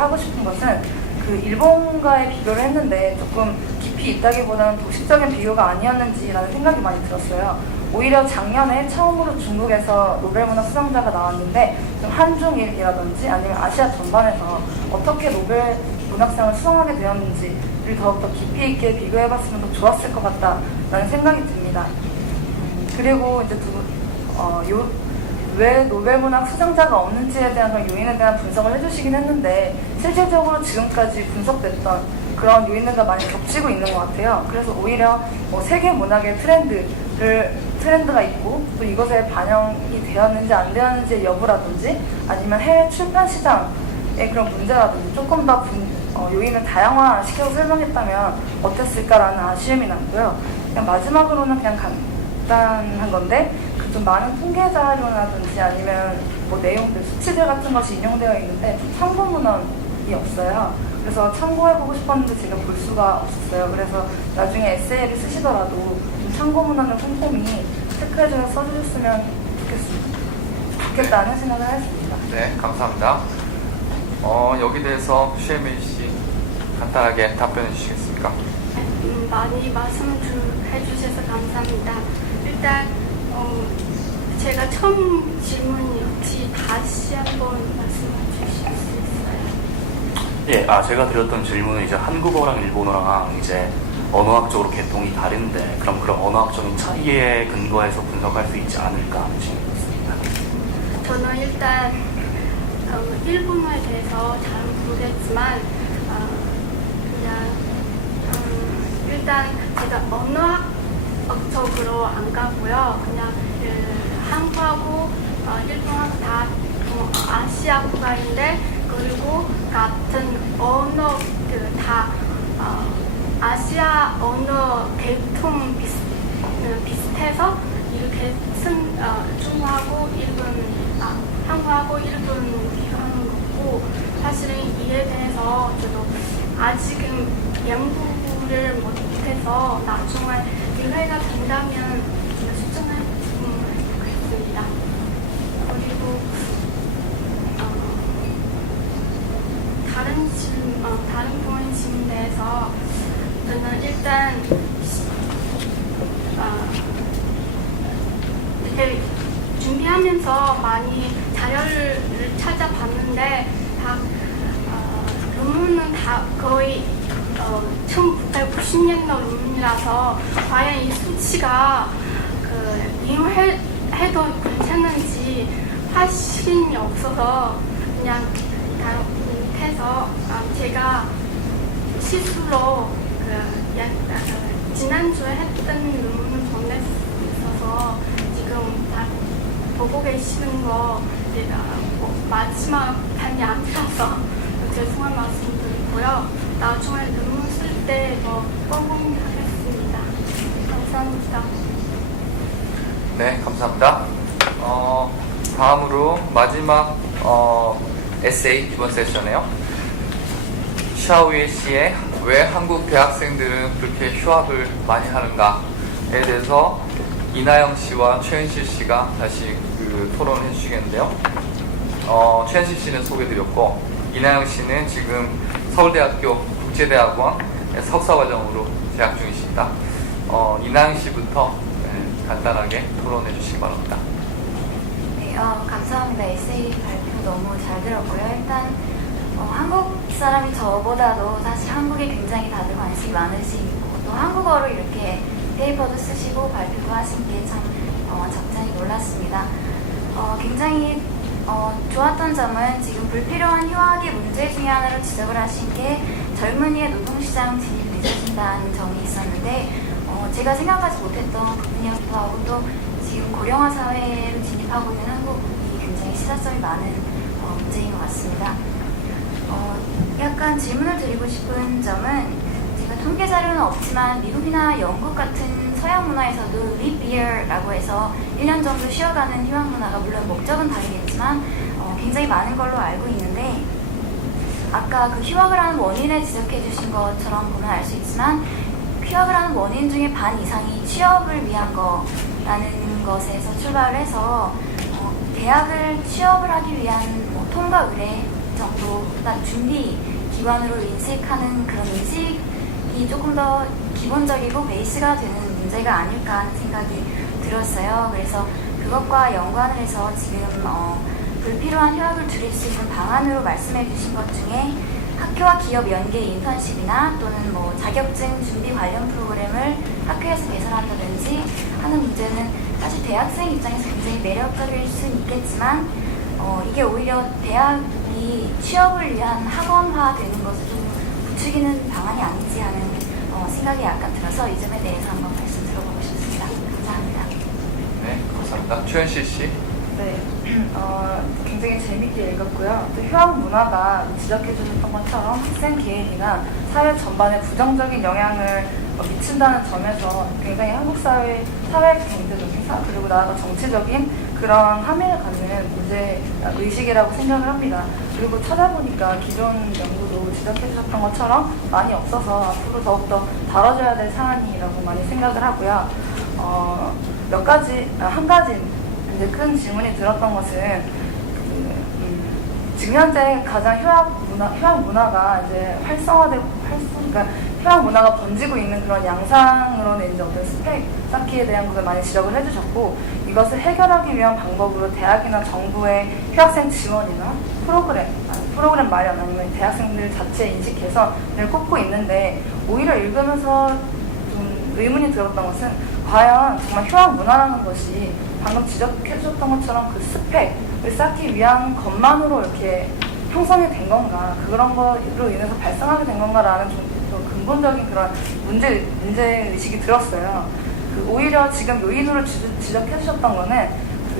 하고 싶은 것은 그 일본과의 비교를 했는데 조금 깊이 있다기보다는 도식적인 비교가 아니었는지라는 생각이 많이 들었어요. 오히려 작년에 처음으로 중국에서 노벨문학 수상자가 나왔는데 좀 한중일이라든지 아니면 아시아 전반에서 어떻게 노벨 문학상을 수상하게 되었는지를 더욱더 깊이 있게 비교해봤으면 더 좋았을 것 같다라는 생각이 듭니다. 그리고 이제 왜 노벨문학 수상자가 없는지에 대한 그런 요인에 대한 분석을 해주시긴 했는데 실질적으로 지금까지 분석됐던 그런 요인들과 많이 겹치고 있는 것 같아요. 그래서 오히려 세계 문학의 트렌드가 있고 또 이것에 반영이 되었는지 안 되었는지의 여부라든지 아니면 해외 출판 시장의 그런 문제라든지 조금 더 요인을 다양화시켜서 설명했다면 어땠을까라는 아쉬움이 남고요. 그냥 마지막으로는 그냥 간단한 건데 좀 많은 통계 자료라든지 아니면 내용들, 수치들 같은 것이 인용되어 있는데 참고 문헌이 없어요. 그래서 참고해보고 싶었는데 제가 볼 수가 없었어요. 그래서 나중에 에세이를 쓰시더라도 참고 문헌을 꼼꼼히 체크해줘서 써주셨으면 좋겠다는 생각을 했습니다. 네, 감사합니다. 여기 대해서 슈에메이 씨 간단하게 답변해 주시겠습니까? 많이 말씀해주셔서 감사합니다. 일단 제가 처음 질문이 혹시 다시 한번 말씀해 주실 수 있어요? 예, 제가 드렸던 질문은 이제 한국어랑 일본어랑 이제 언어학적으로 개통이 다른데 그럼 그런 언어학적인 차이에 근거해서 분석할 수 있지 않을까 하는 질문이었습니다. 저는 일단 일본어에 대해서 잘 모르겠지만 그냥 일단 제가 언어학적으로 안 가고요. 그냥 한국하고 일본하고 다 아시아 국가인데 그리고 같은 언어 다 아시아 언어 계통 비슷해서 이렇게 중국하고 일본 한국하고 일본 비교하는 거고 사실은 이에 대해서 저도 아직은 연구를 못해서 나중에 기회가 된다면 제가 추천을 하겠습니다. 그리고 다른 부분 질문에 대해서 저는 일단 이렇게 준비하면서 많이 자료를 찾아봤는데 다 논문은 다 거의 1990년도 논문이라서 과연 이 수치가 이용해도 괜찮은지 확신이 없어서 그냥 해서 제가 실수로 지난주에 했던 논문을 보냈어서 지금 다 보고 계시는 거 제가 마지막 단이 아니라서 죄송한 말씀 드리고요. 나중에 논문 쓸 때 꼼꼼히 하겠습니다. 감사합니다. 네, 감사합니다. 다음으로 마지막 에세이 이번 세션에요. 샤오위에 씨의 왜 한국 대학생들은 그렇게 휴학을 많이 하는가에 대해서 이나영 씨와 최은실 씨가 다시 토론을 해주시겠는데요. 최은실 씨는 소개드렸고 이나영 씨는 지금 서울대학교 국제대학원 석사과정으로 재학 중이십니다. 이나영 씨부터 간단하게 토론해 주시기 바랍니다. 네, 감사합니다. 에세이 발표 너무 잘 들었고요. 일단 한국 사람이 저보다도 사실 한국에 굉장히 다들 관심이 많으시고 또 한국어로 이렇게 페이퍼도 쓰시고 발표도 하신 게 참 적잖이 놀랐습니다. 굉장히 좋았던 점은 지금 불필요한 휴학의 문제 중에 하나로 지적을 하신 게 젊은이의 노동시장 진입 늦어진다는 점이 있었는데 제가 생각하지 못했던 부분이었기도 하고 또 지금 고령화 사회로 진입하고 있는 한국이 굉장히 시사점이 많은 문제인 것 같습니다. 약간 질문을 드리고 싶은 점은 제가 통계 자료는 없지만 미국이나 영국 같은 서양 문화에서도 립이어라고 해서 1년 정도 쉬어가는 휴학 문화가 물론 목적은 다르겠지만 굉장히 많은 걸로 알고 있는데 아까 그 휴학을 하는 원인을 지적해 주신 것처럼 보면 알 수 있지만 휴학을 하는 원인 중에 반 이상이 취업을 위한 거라는 것에서 출발을 해서 대학을 취업을 하기 위한 통과 의뢰 정도, 그다음 준비 기관으로 인식하는 그런 인식이 조금 더 기본적이고 베이스가 되는 문제가 아닐까 하는 생각이 들었어요. 그래서 그것과 연관을 해서 지금 불필요한 휴학을 줄일 수 있는 방안으로 말씀해 주신 것 중에 학교와 기업 연계 인턴십이나 또는 뭐 자격증 준비 관련 프로그램을 학교에서 개설한다든지 하는 문제는 사실 대학생 입장에서 굉장히 매력적일 수는 있겠지만 이게 오히려 대학이 취업을 위한 학원화 되는 것을 좀 부추기는 방안이 아니지 하는 생각이 약간 들어서 이 점에 대해서 한번 말씀 들어보고 싶습니다. 감사합니다. 네, 감사합니다. 최은실 씨. 네, 굉장히 재밌게 읽었고요. 또 휴학 문화가 지적해 주셨던 것처럼 학생 개인이나 사회 전반에 부정적인 영향을 미친다는 점에서 굉장히 한국 사회 경제적인 그리고 나아가 정치적인 그런 함의를 갖는 문제 의식이라고 생각을 합니다. 그리고 찾아보니까 기존 연구도 지적해 주셨던 것처럼 많이 없어서 앞으로 더욱더 다뤄줘야 될 사안이라고 많이 생각을 하고요. 한 가지 이제 큰 질문이 들었던 것은 지금 현재 가장 휴학 문화가 이제 그러니까 휴학 문화가 번지고 있는 그런 양상으로는 이제 어떤 스펙 쌓기에 대한 것을 많이 지적을 해주셨고 이것을 해결하기 위한 방법으로 대학이나 정부의 휴학생 지원이나 프로그램 마련 아니면 대학생들 자체 인식 개선을 꼽고 있는데 오히려 읽으면서 좀 의문이 들었던 것은 과연 정말 휴학 문화라는 것이 방금 지적해 주셨던 것처럼 그 스펙을 쌓기 위한 것만으로 이렇게 형성이 된 건가 그런 거로 인해서 발생하게 된 건가라는 좀 근본적인 그런 문제의식이 들었어요. 오히려 지금 요인으로 지적해 주셨던 거는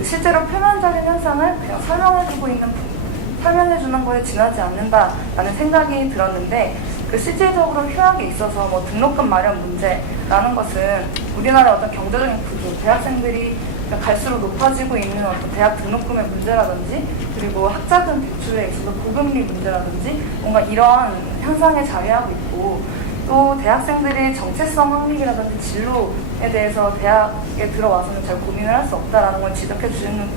실제로 표면적인 현상을 그냥 설명해 주는 거에 지나지 않는다라는 생각이 들었는데 실질적으로 휴학에 있어서 뭐 등록금 마련 문제라는 것은 우리나라의 어떤 경제적인 구조, 대학생들이 갈수록 높아지고 있는 어떤 대학 등록금의 문제라든지 그리고 학자금 대출에 있어서 고금리 문제라든지 뭔가 이런 현상에 자리하고 있고 또 대학생들이 정체성 확립이라든지 진로에 대해서 대학에 들어와서는 잘 고민을 할 수 없다라는 걸 지적해 주시는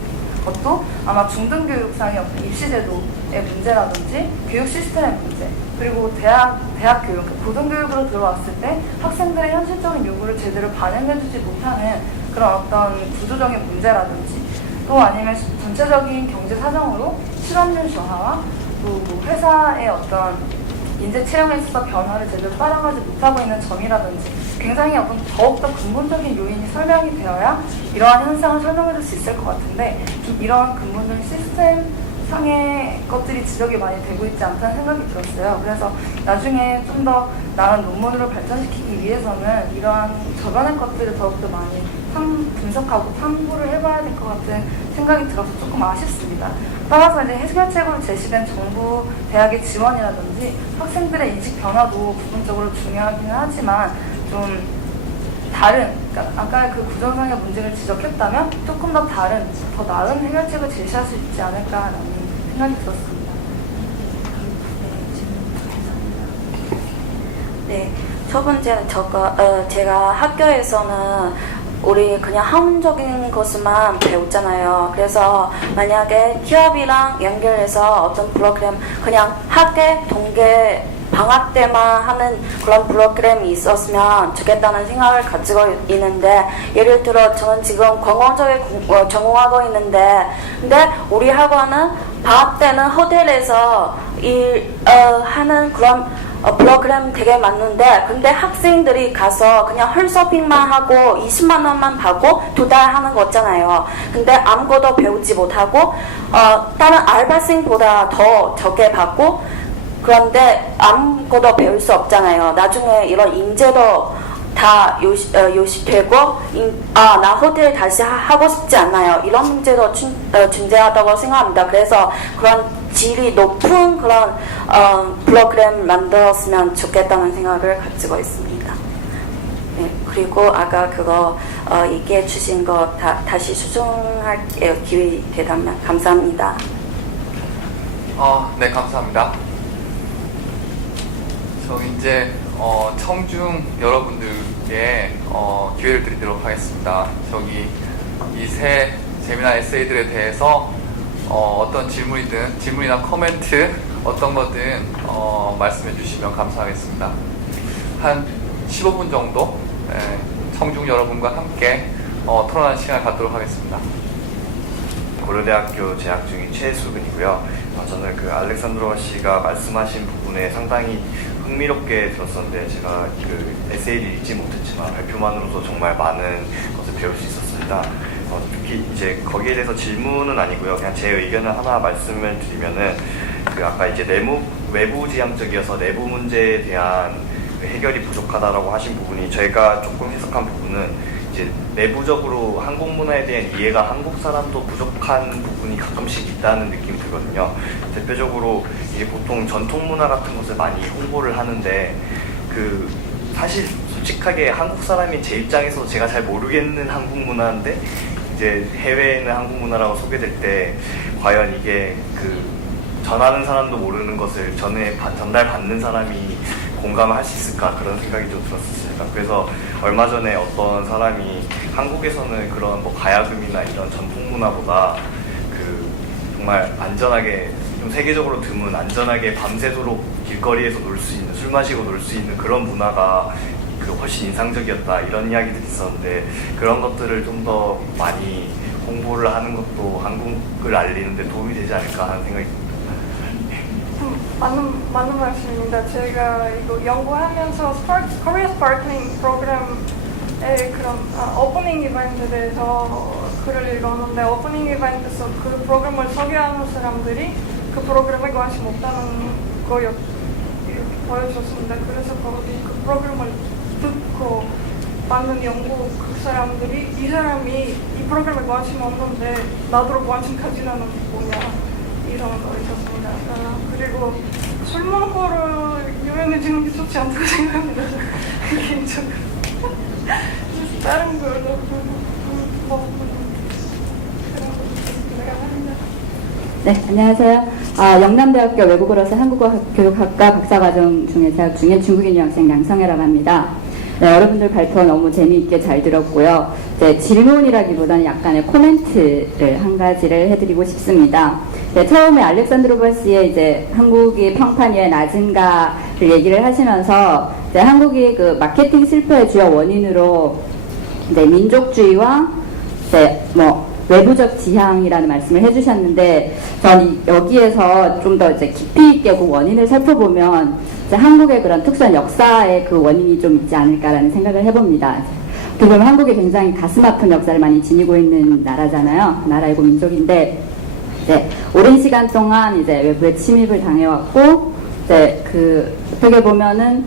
것도 아마 중등교육상의 어떤 입시제도의 문제라든지 교육 시스템의 문제 그리고 대학 교육, 고등교육으로 들어왔을 때 학생들의 현실적인 요구를 제대로 반영해주지 못하는 그런 어떤 구조적인 문제라든지 또 아니면 전체적인 경제 사정으로 실업률 저하와 또 회사의 어떤 인재 채용에 있어서 변화를 제대로 따라가지 못하고 있는 점이라든지 굉장히 어떤 더욱더 근본적인 요인이 설명이 되어야 이러한 현상을 설명해 줄 수 있을 것 같은데 좀 이런 근본적인 시스템 상의 것들이 지적이 많이 되고 있지 않다는 생각이 들었어요. 그래서 나중에 좀 더 나은 논문으로 발전시키기 위해서는 이러한 저변의 것들을 더욱더 많이 분석하고 탐구를 해봐야 될 것 같은 생각이 들어서 조금 아쉽습니다. 따라서 이제 해결책으로 제시된 정부 대학의 지원이라든지 학생들의 인식 변화도 부분적으로 중요하기는 하지만 좀 다른, 그러니까 아까 그 구조상의 문제를 지적했다면 조금 더 다른, 더 나은 해결책을 제시할 수 있지 않을까라는 생각이 들었습니다. 네, 첫 번째는 제가 학교에서는 우리 그냥 학문적인 것만 배웠잖아요. 그래서 만약에 기업이랑 연결해서 어떤 프로그램, 그냥 학계, 동계, 방학 때만 하는 그런 프로그램이 있었으면 좋겠다는 생각을 가지고 있는데, 예를 들어 저는 지금 관광 쪽에 전공하고 있는데, 근데 우리 학원은 방학 때는 호텔에서 하는 그런 프로그램 되게 많은데, 근데 학생들이 가서 그냥 홀서핑만 하고 20만 원만 받고 2달 하는 거 있잖아요. 근데 아무것도 배우지 못하고 다른 알바생보다 더 적게 받고, 그런데 아무것도 배울 수 없잖아요. 나중에 이런 인재도 다 요식되고, 나 호텔 다시 하고 싶지 않아요. 이런 문제도 존재하다고 생각합니다. 그래서 그런 질이 높은 그런 프로그램 만들었으면 좋겠다는 생각을 가지고 있습니다. 네, 그리고 아까 그거 얘기해 주신 거 다시 수정할게요. 기회 되다면. 감사합니다. 네, 감사합니다. 저 이제 청중 여러분들께 기회를 드리도록 하겠습니다. 저기 이 세 재미난 에세이들에 대해서 어떤 질문이나 코멘트 어떤 거든 말씀해 주시면 감사하겠습니다. 한 15분 정도 청중 여러분과 함께 토론하는 시간을 갖도록 하겠습니다. 고려대학교 재학 중인 최수근이고요. 저는 그 알렉산드로와 씨가 말씀하신 부분에 상당히 흥미롭게 들었었는데, 제가 그 에세이를 읽지 못했지만 발표만으로도 정말 많은 것을 배울 수 있었습니다. 특히 이제 거기에 대해서 질문은 아니고요, 그냥 제 의견을 하나 말씀을 드리면은, 그 아까 이제 외부 지향적이어서 내부 문제에 대한 해결이 부족하다라고 하신 부분이, 저희가 조금 해석한 부분은 이제 내부적으로 한국 문화에 대한 이해가 한국 사람도 부족한 부분이 가끔씩 있다는 느낌이 들거든요. 대표적으로 이게 보통 전통 문화 같은 것을 많이 홍보를 하는데, 그 사실 솔직하게 한국 사람이 제 입장에서 제가 잘 모르겠는 한국 문화인데 이제 해외에 있는 한국 문화라고 소개될 때 과연 이게 그 전하는 사람도 모르는 것을 전달받는 사람이 공감을 할 수 있을까, 그런 생각이 좀 들었습니다. 그래서 얼마 전에 어떤 사람이 한국에서는 그런 뭐 가야금이나 이런 전통 문화보다 그 정말 안전하게, 좀 세계적으로 드문 안전하게 밤새도록 길거리에서 놀 수 있는, 술 마시고 놀 수 있는 그런 문화가 그 훨씬 인상적이었다, 이런 이야기들이 있었는데, 그런 것들을 좀 더 많이 홍보를 하는 것도 한국을 알리는데 도움이 되지 않을까 하는 생각이 듭니다. 맞는 말씀입니다. 제가 이거 연구하면서 코리아 스파클링 프로그램의 그런 오프닝 이벤트에 대해서 글을 읽었는데, 오프닝 이벤트에서 그 프로그램을 소개하는 사람들이 그 프로그램에 관심 없다는 거 이렇게 보여줬습니다. 그래서 거기 그 프로그램을 듣고 받는 연구 그 사람들이, 이 사람이 이 프로그램에 관심 없는데 나도 관심 가지라는 게 뭐냐, 이런 거 있었습니다. 그리고 술 먹고로 유명해지는 게 좋지 않다고 생각합니다. 개인적으로. 다른 걸로 네, 안녕하세요. 영남대학교 외국어로서 한국어 교육학과 박사과정 중에 재학 중인 중국인 유학생 양성혜라고 합니다. 네, 여러분들 발표 너무 재미있게 잘 들었고요. 이제 질문이라기보다는 약간의 코멘트를 한 가지를 해드리고 싶습니다. 네, 처음에 알렉산드로바 씨의 이제 한국이 평판 위에 낮은가를 얘기를 하시면서, 이제 한국이 그 마케팅 실패의 주요 원인으로 이제 민족주의와 이제 뭐 외부적 지향이라는 말씀을 해주셨는데, 전 여기에서 좀 더 이제 깊이 있게 그 원인을 살펴보면 이제 한국의 그런 특수한 역사의 그 원인이 좀 있지 않을까라는 생각을 해봅니다. 어떻게 보면 한국이 굉장히 가슴 아픈 역사를 많이 지니고 있는 나라잖아요. 나라이고 민족인데, 이제 오랜 시간 동안 이제 외부의 침입을 당해왔고, 이제 그 어떻게 보면은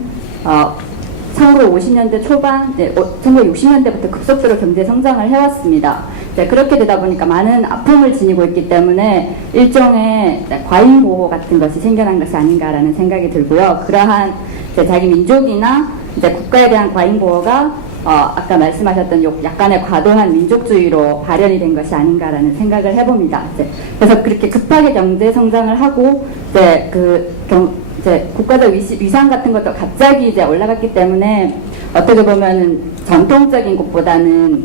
1950년대 초반, 1960년대부터 급속도로 경제 성장을 해왔습니다. 그렇게 되다 보니까 많은 아픔을 지니고 있기 때문에 일종의 과잉 보호 같은 것이 생겨난 것이 아닌가라는 생각이 들고요. 그러한 자기 민족이나 이제 국가에 대한 과잉 보호가 아까 말씀하셨던 약간의 과도한 민족주의로 발현이 된 것이 아닌가라는 생각을 해봅니다. 그래서 그렇게 급하게 경제 성장을 하고 이제 이제 국가적 위상 같은 것도 갑자기 이제 올라갔기 때문에 어떻게 보면 전통적인 것보다는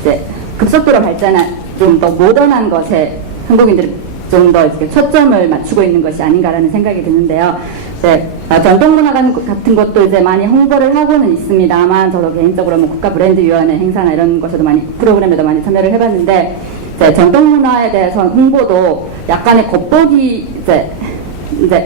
이제 급속도로 발전한 좀 더 모던한 것에 한국인들이 좀 더 이렇게 초점을 맞추고 있는 것이 아닌가라는 생각이 드는데요. 네, 전통 문화 같은 것도 이제 많이 홍보를 하고는 있습니다만 저도 개인적으로 뭐 국가브랜드위원회 행사나 이런 것에도 많이 프로그램에도 많이 참여를 해봤는데 이제 전통 문화에 대해서 홍보도 약간의 겉보기 이제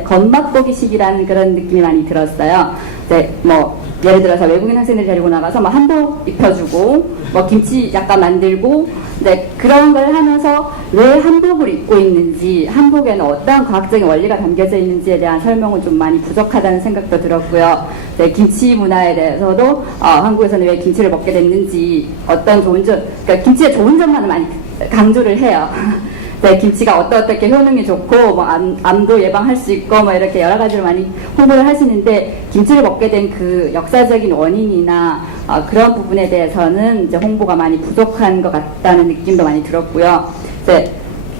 겉맛보기식이라는 그런 느낌이 많이 들었어요. 이제 뭐 예를 들어서 외국인 학생들 데리고 나가서 뭐 한복 입혀주고 뭐 김치 약간 만들고 네, 그런 걸 하면서 왜 한복을 입고 있는지 한복에는 어떠한 과학적인 원리가 담겨져 있는지에 대한 설명은 좀 많이 부족하다는 생각도 들었고요. 네, 김치 문화에 대해서도 한국에서는 왜 김치를 먹게 됐는지 어떤 좋은 점, 그러니까 김치의 좋은 점만을 많이 강조를 해요. 네, 김치가 어떻게 효능이 좋고 뭐 암도 예방할 수 있고 뭐 이렇게 여러 가지를 많이 홍보를 하시는데 김치를 먹게 된 그 역사적인 원인이나 그런 부분에 대해서는 이제 홍보가 많이 부족한 것 같다는 느낌도 많이 들었고요. 이제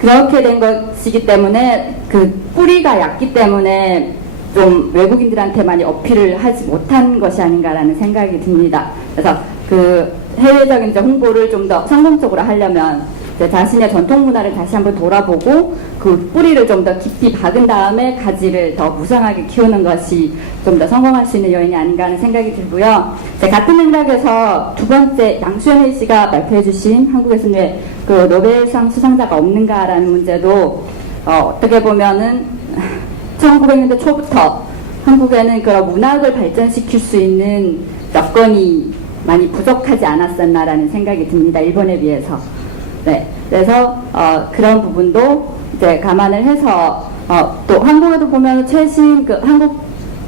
그렇게 된 것이기 때문에 그 뿌리가 얕기 때문에 좀 외국인들한테 많이 어필을 하지 못한 것이 아닌가라는 생각이 듭니다. 그래서 그 해외적인 이제 홍보를 좀 더 성공적으로 하려면 자신의 전통 문화를 다시 한번 돌아보고 그 뿌리를 좀 더 깊이 박은 다음에 가지를 더 무성하게 키우는 것이 좀 더 성공할 수 있는 요인이 아닌가 하는 생각이 들고요. 같은 맥락에서 두 번째 양수연 씨가 발표해 주신 한국에서는 왜 그 노벨상 수상자가 없는가라는 문제도 어떻게 보면은 1900년대 초부터 한국에는 그런 문학을 발전시킬 수 있는 여건이 많이 부족하지 않았었나라는 생각이 듭니다. 일본에 비해서. 네, 그래서 그런 부분도 이제 감안을 해서 또 한국에도 보면 최신 그 한국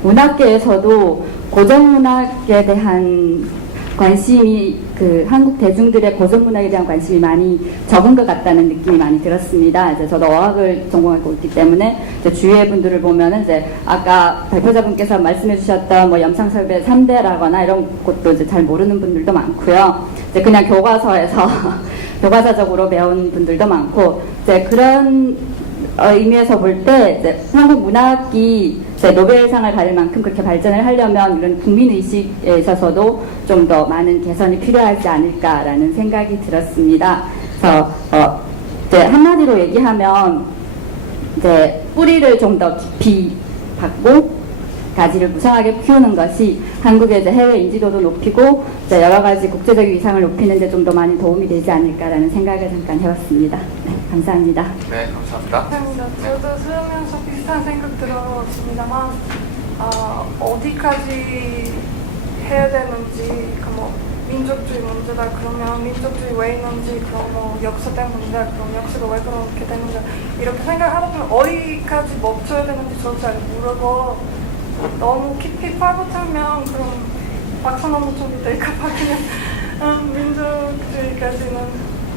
문학계에서도 고전 문학에 대한 관심이 그 한국 대중들의 고전 문학에 대한 관심이 많이 적은 것 같다는 느낌이 많이 들었습니다. 이제 저도 어학을 전공하고 있기 때문에 이제 주위의 분들을 보면은 이제 아까 발표자분께서 말씀해주셨던 뭐 염상설배 3대라거나 이런 것도 이제 잘 모르는 분들도 많고요. 이제 그냥 교과서에서 교과서적으로 배운 분들도 많고 이제 그런 의미에서 볼 때 한국 문학이 노벨상을 받을 만큼 그렇게 발전을 하려면 이런 국민의식에 있어서도 좀 더 많은 개선이 필요하지 않을까라는 생각이 들었습니다. 그래서 이제 한마디로 얘기하면 이제 뿌리를 좀 더 깊이 박고 가지를 무성하게 키우는 것이 한국의 이제 해외 인지도도 높이고 이제 여러 가지 국제적인 위상을 높이는 데 좀 더 많이 도움이 되지 않을까라는 생각을 잠깐 해봤습니다. 네, 감사합니다. 네, 감사합니다. 감사합니다. 저도 들으면서 비슷한 생각 들었습니다만 어디까지 해야 되는지 뭐 민족주의 문제다 그러면 민족주의 왜 있는지 그럼 뭐 역사 때문이다 그럼 역사가 왜 그렇게 되는지 이렇게 생각하다 보면 어디까지 멈춰야 되는지 저도 잘 모르고 너무 깊이 파고들면 그럼 박사논문처럼 될까봐 그냥 민족주의까지는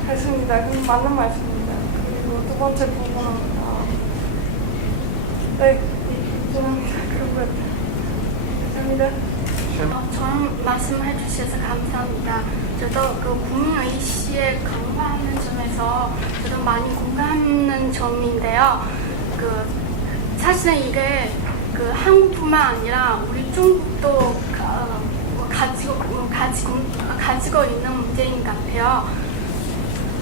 했습니다. 그럼 맞는 말씀입니다. 그리고 두 번째 부분은 네, 죄송합니다. 그리고 감사합니다. 저런 말씀해 주셔서 감사합니다. 저도 그 국민의식에 강화하는 점에서 저도 많이 공감하는 점인데요. 그 사실은 이게 그 한국뿐만 아니라 우리 중국도 가지고 있는 문제인 것 같아요.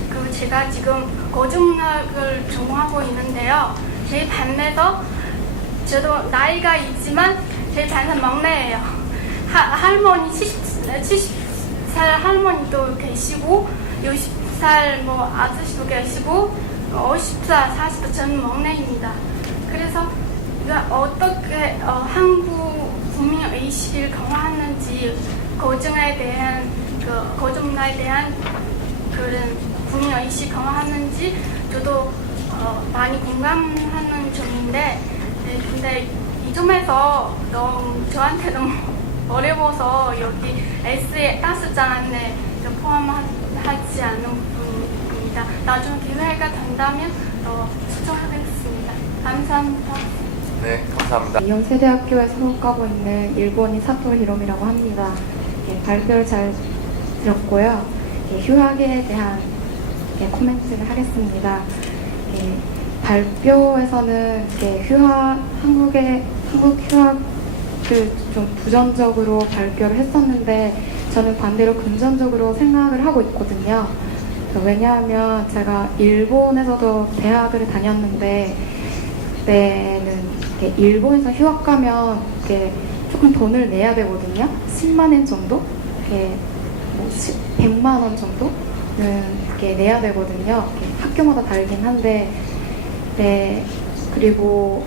그 제가 지금 고전문학을 전공하고 있는데요. 제 반에서 저도 나이가 있지만 제 반은 막내예요. 할머니 70살 할머니도 계시고 60살 뭐 아저씨도 계시고 50살 40살 저는 막내입니다. 그래서 어떻게 한국 국민 의식을 강화하는지 고전에 대한 고전 문화에 대한 그런 국민 의식 강화하는지 저도 많이 공감하는 점인데 근데 이 점에서 저한테 너무 어려워서 여기 S의 5장 안에 포함하지 않은 부분입니다. 나중에 기회가 된다면 수정하겠습니다. 감사합니다. 네, 감사합니다. 이온세대학교에서 수업하고 있는 일본인 사토 히롬이라고 합니다. 발표를 잘 들었고요. 휴학에 대한 코멘트를 하겠습니다. 발표에서는 한국의 한국 휴학을 좀 부정적으로 발표를 했었는데 저는 반대로 긍정적으로 생각을 하고 있거든요. 왜냐하면 제가 일본에서도 대학을 다녔는데 그때는 이렇게 일본에서 휴학 가면 이렇게 조금 돈을 내야 되거든요. 10만 엔 정도? 이렇게 뭐 100만 원 정도는 이렇게 내야 되거든요. 이렇게 학교마다 다르긴 한데, 네, 그리고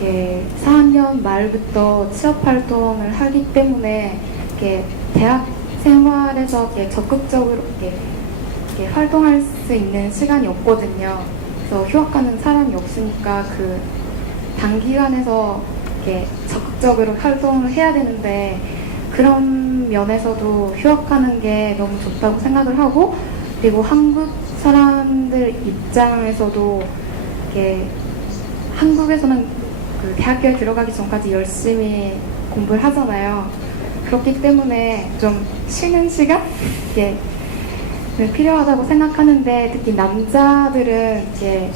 이렇게 4학년 말부터 취업 활동을 하기 때문에 이렇게 대학 생활에서 이렇게 적극적으로 이렇게 활동할 수 있는 시간이 없거든요. 그래서 휴학 가는 사람이 없으니까 그 단기간에서 이렇게 적극적으로 활동을 해야 되는데 그런 면에서도 휴학하는 게 너무 좋다고 생각을 하고, 그리고 한국 사람들 입장에서도 이렇게 한국에서는 그 대학교에 들어가기 전까지 열심히 공부를 하잖아요. 그렇기 때문에 좀 쉬는 시간? 이게 필요하다고 생각하는데, 특히 남자들은 이제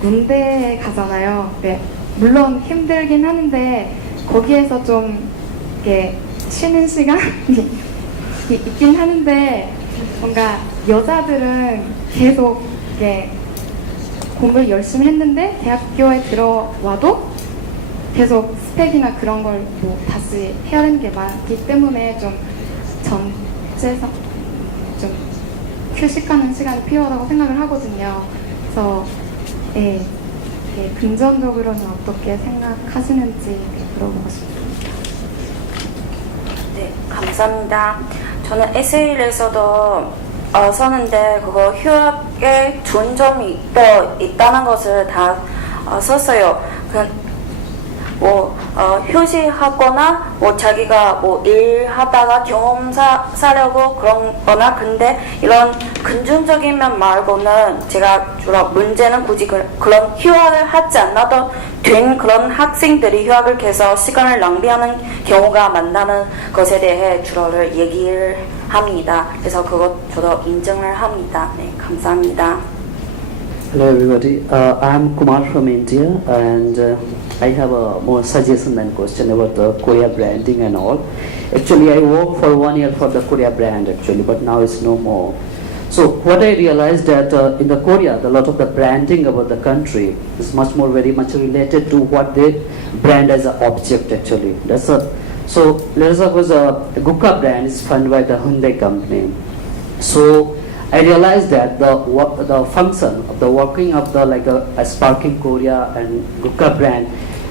군대에 가잖아요. 네, 물론 힘들긴 하는데 거기에서 좀 이렇게 쉬는 시간이 있긴 하는데, 뭔가 여자들은 계속 이렇게 공부를 열심히 했는데 대학교에 들어와도 계속 스펙이나 그런 걸 뭐 다시 해야 되는 게 많기 때문에 좀 전체상 좀 휴식하는 시간이 필요하다고 생각을 하거든요. 그래서 예, 금전적으로는 어떻게 생각하시는지 물어보고 싶습니다. 네, 감사합니다. 저는 에세이에서도 썼는데 그거 휴학에 좋은 점이 있다는 것을 다 썼어요. 휴식하거나 자기가 일하다가 경험 사려고 그런 거나, 근데 이런 긍정적인 면 말고는 제가 주로 문제는 굳이 그런 휴학을 하지 않아도 된 그런 학생들이 휴학을 해서 시간을 낭비하는 경우가 많다는 것에 대해 주로를 얘기를 합니다. 그래서 그것 저도 인정을 합니다. 네, 감사합니다. Hello everybody, I'm Kumar from India, and I have a more suggestion than question about the Korea branding and all. Actually, I worked for 1 year for the Korea brand actually, but now it's no more. So what I realized that in the Korea, a lot of the branding about the country is very much related to what they brand as an object actually. So let's suppose a Gukka brand is funded by the Hyundai company. So I realized that the function of the working of the a Sparking Korea and Gukka brand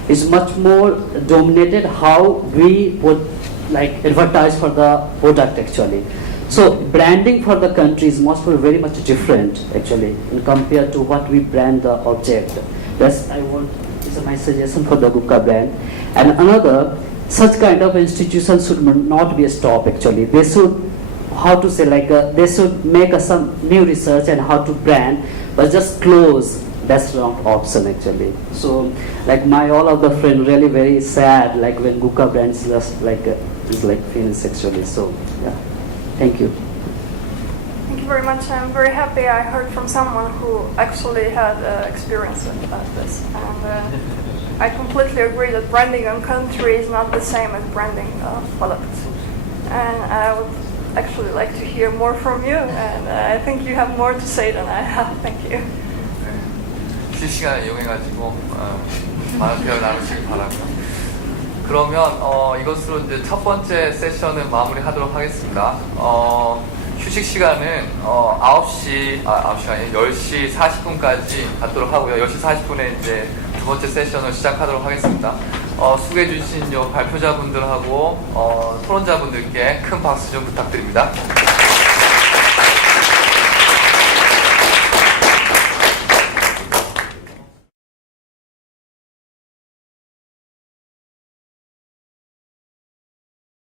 is much more dominated how we would advertise for the product actually. So branding for the country is very much different actually in compared to what we brand the object. That's is my suggestion for the Gukka brand. And another, such kind of institutions should not be stopped actually. They should they should make some new research and how to brand, but just close, that's wrong option actually. So all of the friends really very sad when Gukka brand is just finished actually. So yeah, thank you. Thank you very much. I'm very happy I heard from someone who actually had experience with this. And I completely agree that branding a country is not the same as branding products. And I would actually like to hear more from you, and I think you have more to say than I have. Thank you. 쉴 시간을 이용해가지고 많은 대화를 나누시기 바라고요. 그러면 이것으로 이제 첫 번째 세션은 마무리하도록 하겠습니다. 휴식 시간은 10시 아니에요. 10시 40분까지 갖도록 하고요. 10시 40분에 이제 두 번째 세션을 시작하도록 하겠습니다. 수고해 주신 발표자분들하고 토론자분들께 큰 박수 좀 부탁드립니다.